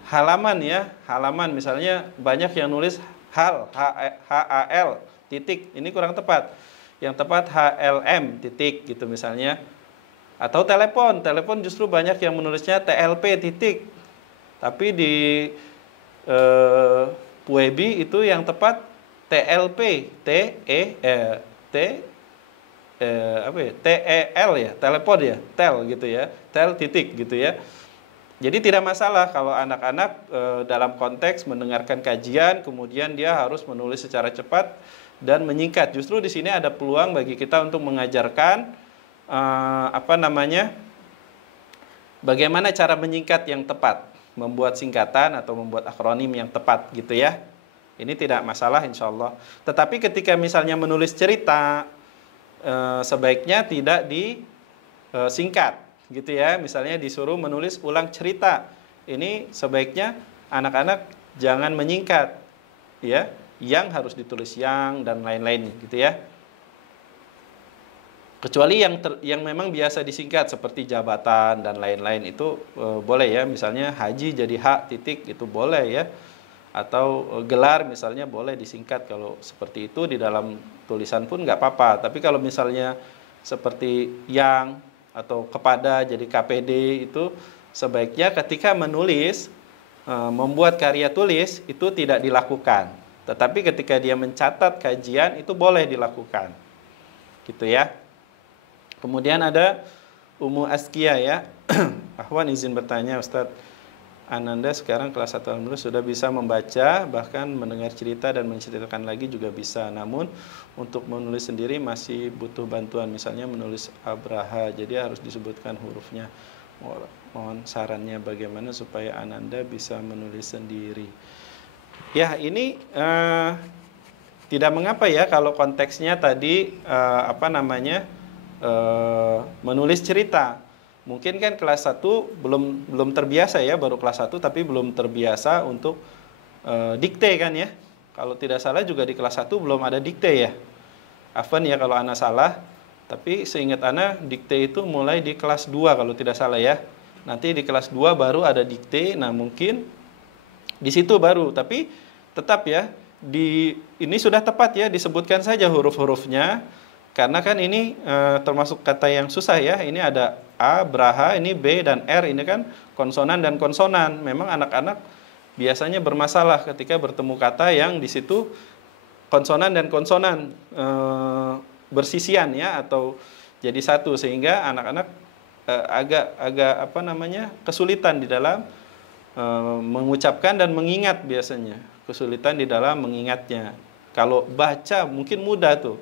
halaman ya, halaman misalnya banyak yang nulis HAL titik, ini kurang tepat. Yang tepat HLM titik gitu misalnya. Atau telepon justru banyak yang menulisnya TLP titik. Tapi di Puebi itu yang tepat TLP, TEL ya, telepon ya, tel gitu ya, tel titik gitu ya. Jadi tidak masalah kalau anak-anak dalam konteks mendengarkan kajian, kemudian dia harus menulis secara cepat dan menyingkat. Justru di sini ada peluang bagi kita untuk mengajarkan bagaimana cara menyingkat yang tepat, membuat singkatan atau membuat akronim yang tepat gitu ya. Ini tidak masalah insya Allah. Tetapi ketika misalnya menulis cerita, sebaiknya tidak disingkat gitu ya. Misalnya disuruh menulis ulang cerita, ini sebaiknya anak-anak jangan menyingkat ya, yang harus ditulis yang dan lain-lain gitu ya. Kecuali yang memang biasa disingkat seperti jabatan dan lain-lain itu boleh ya. Misalnya haji jadi hak titik itu boleh ya. Atau gelar misalnya boleh disingkat, kalau seperti itu di dalam tulisan pun nggak apa-apa. Tapi kalau misalnya seperti yang atau kepada jadi KPD itu sebaiknya ketika menulis, membuat karya tulis itu tidak dilakukan. Tetapi ketika dia mencatat kajian itu boleh dilakukan. Gitu ya. Kemudian ada Umu Askia ya. Ahwan izin bertanya Ustadz, Ananda sekarang kelas 1 alhamdulillah sudah bisa membaca, bahkan mendengar cerita dan menceritakan lagi juga bisa. Namun untuk menulis sendiri masih butuh bantuan, misalnya menulis Abraha, jadi harus disebutkan hurufnya. Mohon sarannya bagaimana supaya Ananda bisa menulis sendiri. Ya ini tidak mengapa ya kalau konteksnya tadi menulis cerita. Mungkin kan kelas 1 belum terbiasa ya, baru kelas 1 tapi belum terbiasa untuk dikte kan ya. Kalau tidak salah juga di kelas 1 belum ada dikte ya. Afwan ya kalau ana salah, tapi seingat ana dikte itu mulai di kelas 2 kalau tidak salah ya. Nanti di kelas 2 baru ada dikte. Nah, mungkin di situ baru, tapi tetap ya ini sudah tepat ya, disebutkan saja huruf-hurufnya. Karena kan ini termasuk kata yang susah ya. Ini ada A, Braha, ini B dan R. Ini kan konsonan dan konsonan. Memang anak-anak biasanya bermasalah ketika bertemu kata yang di situ konsonan dan konsonan bersisian ya, atau jadi satu, sehingga anak-anak agak kesulitan di dalam mengucapkan dan mengingat biasanya. Kesulitan di dalam mengingatnya. Kalau baca mungkin mudah tuh.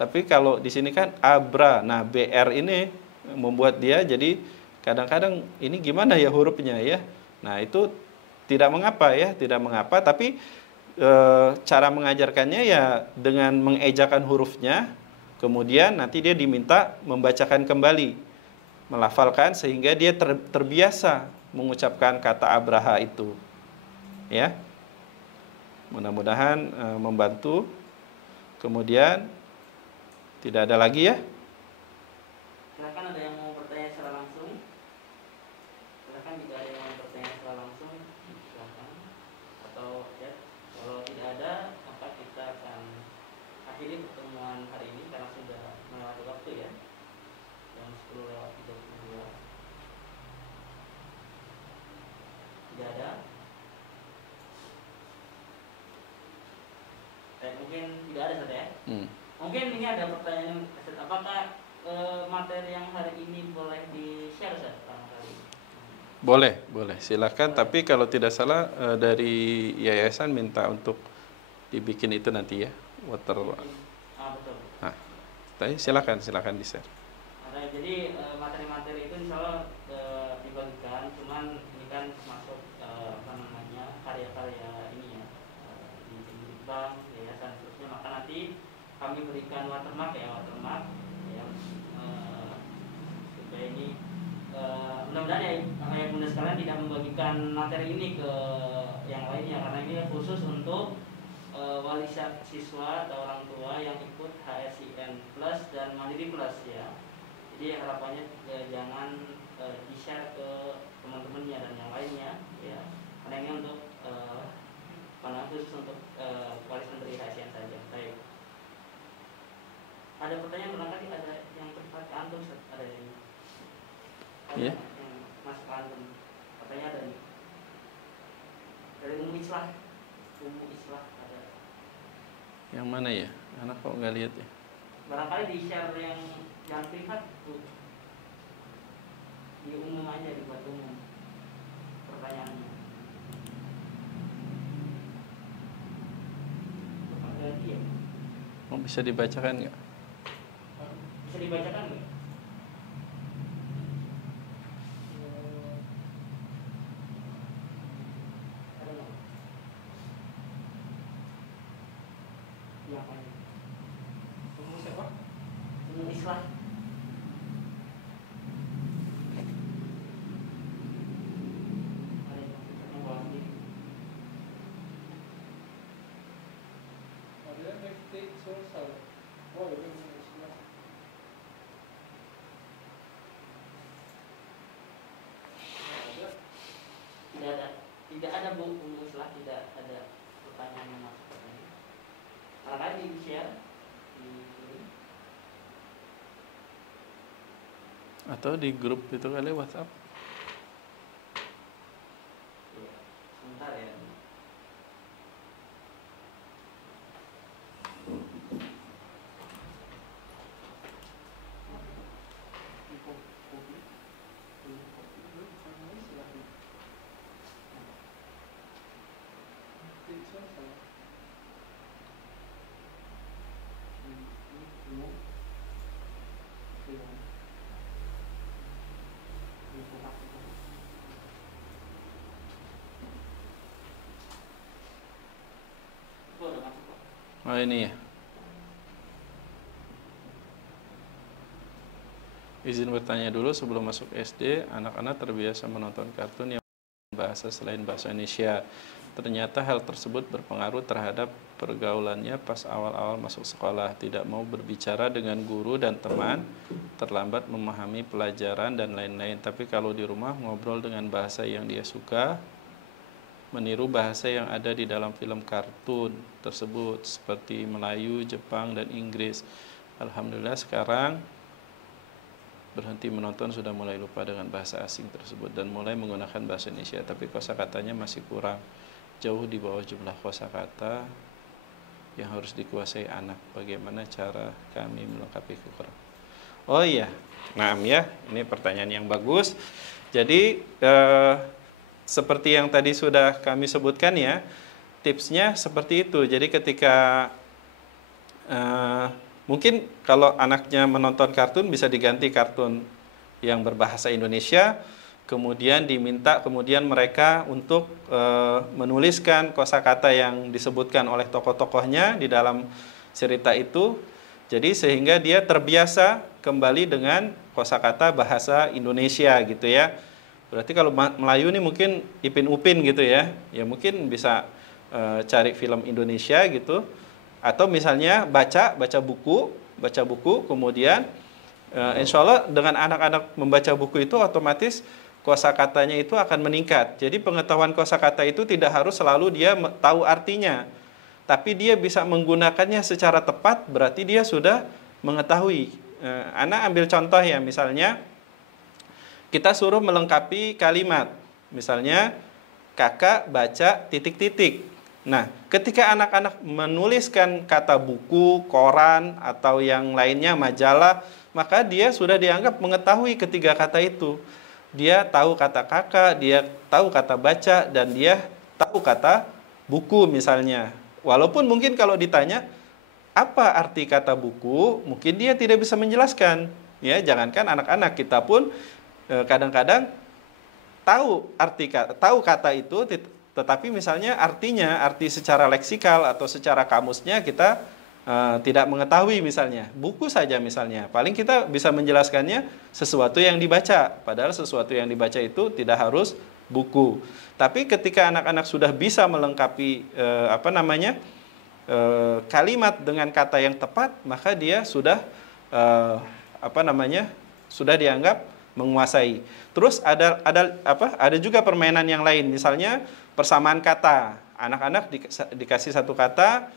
Tapi kalau di sini kan abra, nah BR ini membuat dia jadi kadang-kadang ini gimana ya hurufnya ya. Nah itu tidak mengapa ya, tidak mengapa. Tapi cara mengajarkannya ya dengan mengejakan hurufnya, kemudian nanti dia diminta membacakan kembali, melafalkan sehingga dia terbiasa mengucapkan kata abraha itu, ya. Mudah-mudahan membantu. Kemudian tidak ada lagi ya? Silakan, ada yang mau bertanya secara langsung? Silakan jika ada yang mau bertanya secara langsung, silakan. Atau ya, kalau tidak ada, maka kita akan akhiri pertemuan hari ini karena sudah melewati waktu ya. Jam 10:32. Tidak ada. Mungkin tidak ada saja ya. Mungkin ini ada pertanyaan, apakah materi yang hari ini boleh di-share kali? Boleh, silakan. Tapi kalau tidak salah dari yayasan minta untuk dibikin itu nanti ya, Betul. Nah, silakan di-share. Jadi materi-materi itu insya Allah dibagikan, cuman ini kan masuk karya-karya ini ya, di bank, yayasan terusnya, maka nanti kami berikan watermark ya, supaya ini mudah-mudahan ya bunda sekalian tidak membagikan materi ini ke yang lainnya, karena ini khusus untuk wali siswa atau orang tua yang ikut HSIN Plus dan Mandiri Plus ya. Jadi harapannya jangan di-share ke teman-temannya dan yang lainnya ya, karena ini untuk khusus untuk wali santri HSIN saja. Baik. Ada pertanyaan barangkali, ada yang terkait antum, ada yang Iya. yang masuk antum. Pertanyaan ada nih. Dari Ummu Islah ada. Yang mana ya? Anak kok nggak lihat ya? Barangkali di-share yang privat tuh. Di umum aja, dibuat umum pertanyaannya. Ya? Bisa dibacakan nggak? Bisa dibacakan nggak? Ada nggak? Yang mana? Umum siapa? Umum Islah. Tidak ada Bu Ummu Islah, tidak ada pertanyaan yang masuk ke sini. Barangkali di-share di sini. Atau di grup itu kali WhatsApp. Ya, sebentar ya. Oh ini ya. Izin bertanya dulu, sebelum masuk SD, anak-anak terbiasa menonton kartun yang bahasa selain bahasa Indonesia. Ternyata hal tersebut berpengaruh terhadap pergaulannya pas awal-awal masuk sekolah. Tidak mau berbicara dengan guru dan teman, terlambat memahami pelajaran dan lain-lain. Tapi kalau di rumah ngobrol dengan bahasa yang dia suka, meniru bahasa yang ada di dalam film kartun tersebut seperti Melayu, Jepang, dan Inggris. Alhamdulillah sekarang berhenti menonton, sudah mulai lupa dengan bahasa asing tersebut dan mulai menggunakan bahasa Indonesia, tapi kosakatanya masih kurang, jauh di bawah jumlah kosakata yang harus dikuasai anak. Bagaimana cara kami melengkapi kekurangan? Oh iya, nah ya, ini pertanyaan yang bagus. Jadi seperti yang tadi sudah kami sebutkan ya, tipsnya seperti itu. Jadi ketika mungkin kalau anaknya menonton kartun, bisa diganti kartun yang berbahasa Indonesia, kemudian diminta mereka untuk menuliskan kosakata yang disebutkan oleh tokoh-tokohnya di dalam cerita itu. Jadi sehingga dia terbiasa kembali dengan kosakata bahasa Indonesia gitu ya. Berarti kalau Melayu ini mungkin Ipin Upin gitu ya. Ya mungkin bisa cari film Indonesia gitu, atau misalnya baca buku, kemudian insya Allah dengan anak-anak membaca buku itu otomatis kosakatanya itu akan meningkat. Jadi pengetahuan kosakata itu tidak harus selalu dia tahu artinya, tapi dia bisa menggunakannya secara tepat, berarti dia sudah mengetahui. Anak ambil contoh ya, misalnya kita suruh melengkapi kalimat, misalnya kakak baca titik-titik. Nah, ketika anak-anak menuliskan kata buku, koran, atau yang lainnya, majalah, maka dia sudah dianggap mengetahui ketiga kata itu. Dia tahu kata kakak, dia tahu kata baca, dan dia tahu kata buku misalnya. Walaupun mungkin kalau ditanya, apa arti kata buku, mungkin dia tidak bisa menjelaskan. Ya, jangankan anak-anak, kita pun kadang-kadang tahu kata itu, tetapi misalnya arti secara leksikal atau secara kamusnya kita tidak mengetahui misalnya. Buku saja misalnya, paling kita bisa menjelaskannya sesuatu yang dibaca, padahal sesuatu yang dibaca itu tidak harus buku. Tapi ketika anak-anak sudah bisa melengkapi kalimat dengan kata yang tepat, maka dia sudah sudah dianggap menguasai. Terus ada juga permainan yang lain, misalnya persamaan kata. Anak-anak dikasih satu kata,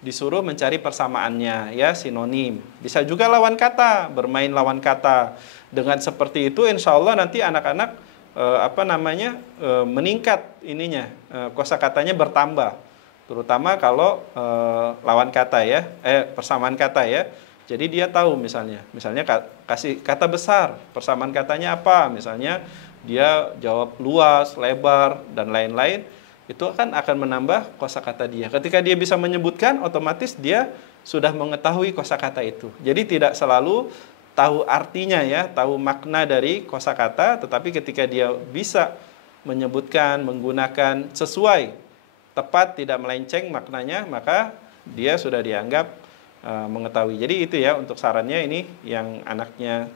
disuruh mencari persamaannya, ya, sinonim. Bisa juga lawan kata, bermain lawan kata. Dengan seperti itu, insya Allah nanti anak-anak meningkat ininya, kosakatanya bertambah. Terutama kalau lawan kata ya, persamaan kata ya. Jadi dia tahu misalnya kasih kata besar, persamaan katanya apa? Misalnya dia jawab luas, lebar, dan lain-lain. Itu akan menambah kosakata dia. Ketika dia bisa menyebutkan, otomatis dia sudah mengetahui kosakata itu. Jadi tidak selalu tahu artinya ya, tahu makna dari kosakata, tetapi ketika dia bisa menyebutkan, menggunakan sesuai, tepat, tidak melenceng maknanya, maka dia sudah dianggap mengetahui. Jadi itu ya untuk sarannya ini yang anaknya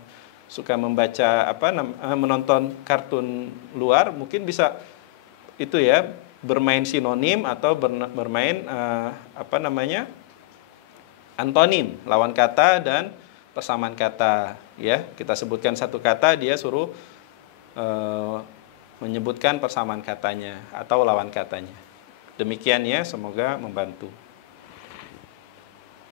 suka membaca menonton kartun luar, mungkin bisa itu ya, bermain sinonim atau bermain antonim, lawan kata dan persamaan kata ya. Kita sebutkan satu kata, dia suruh menyebutkan persamaan katanya atau lawan katanya. Demikian ya, semoga membantu.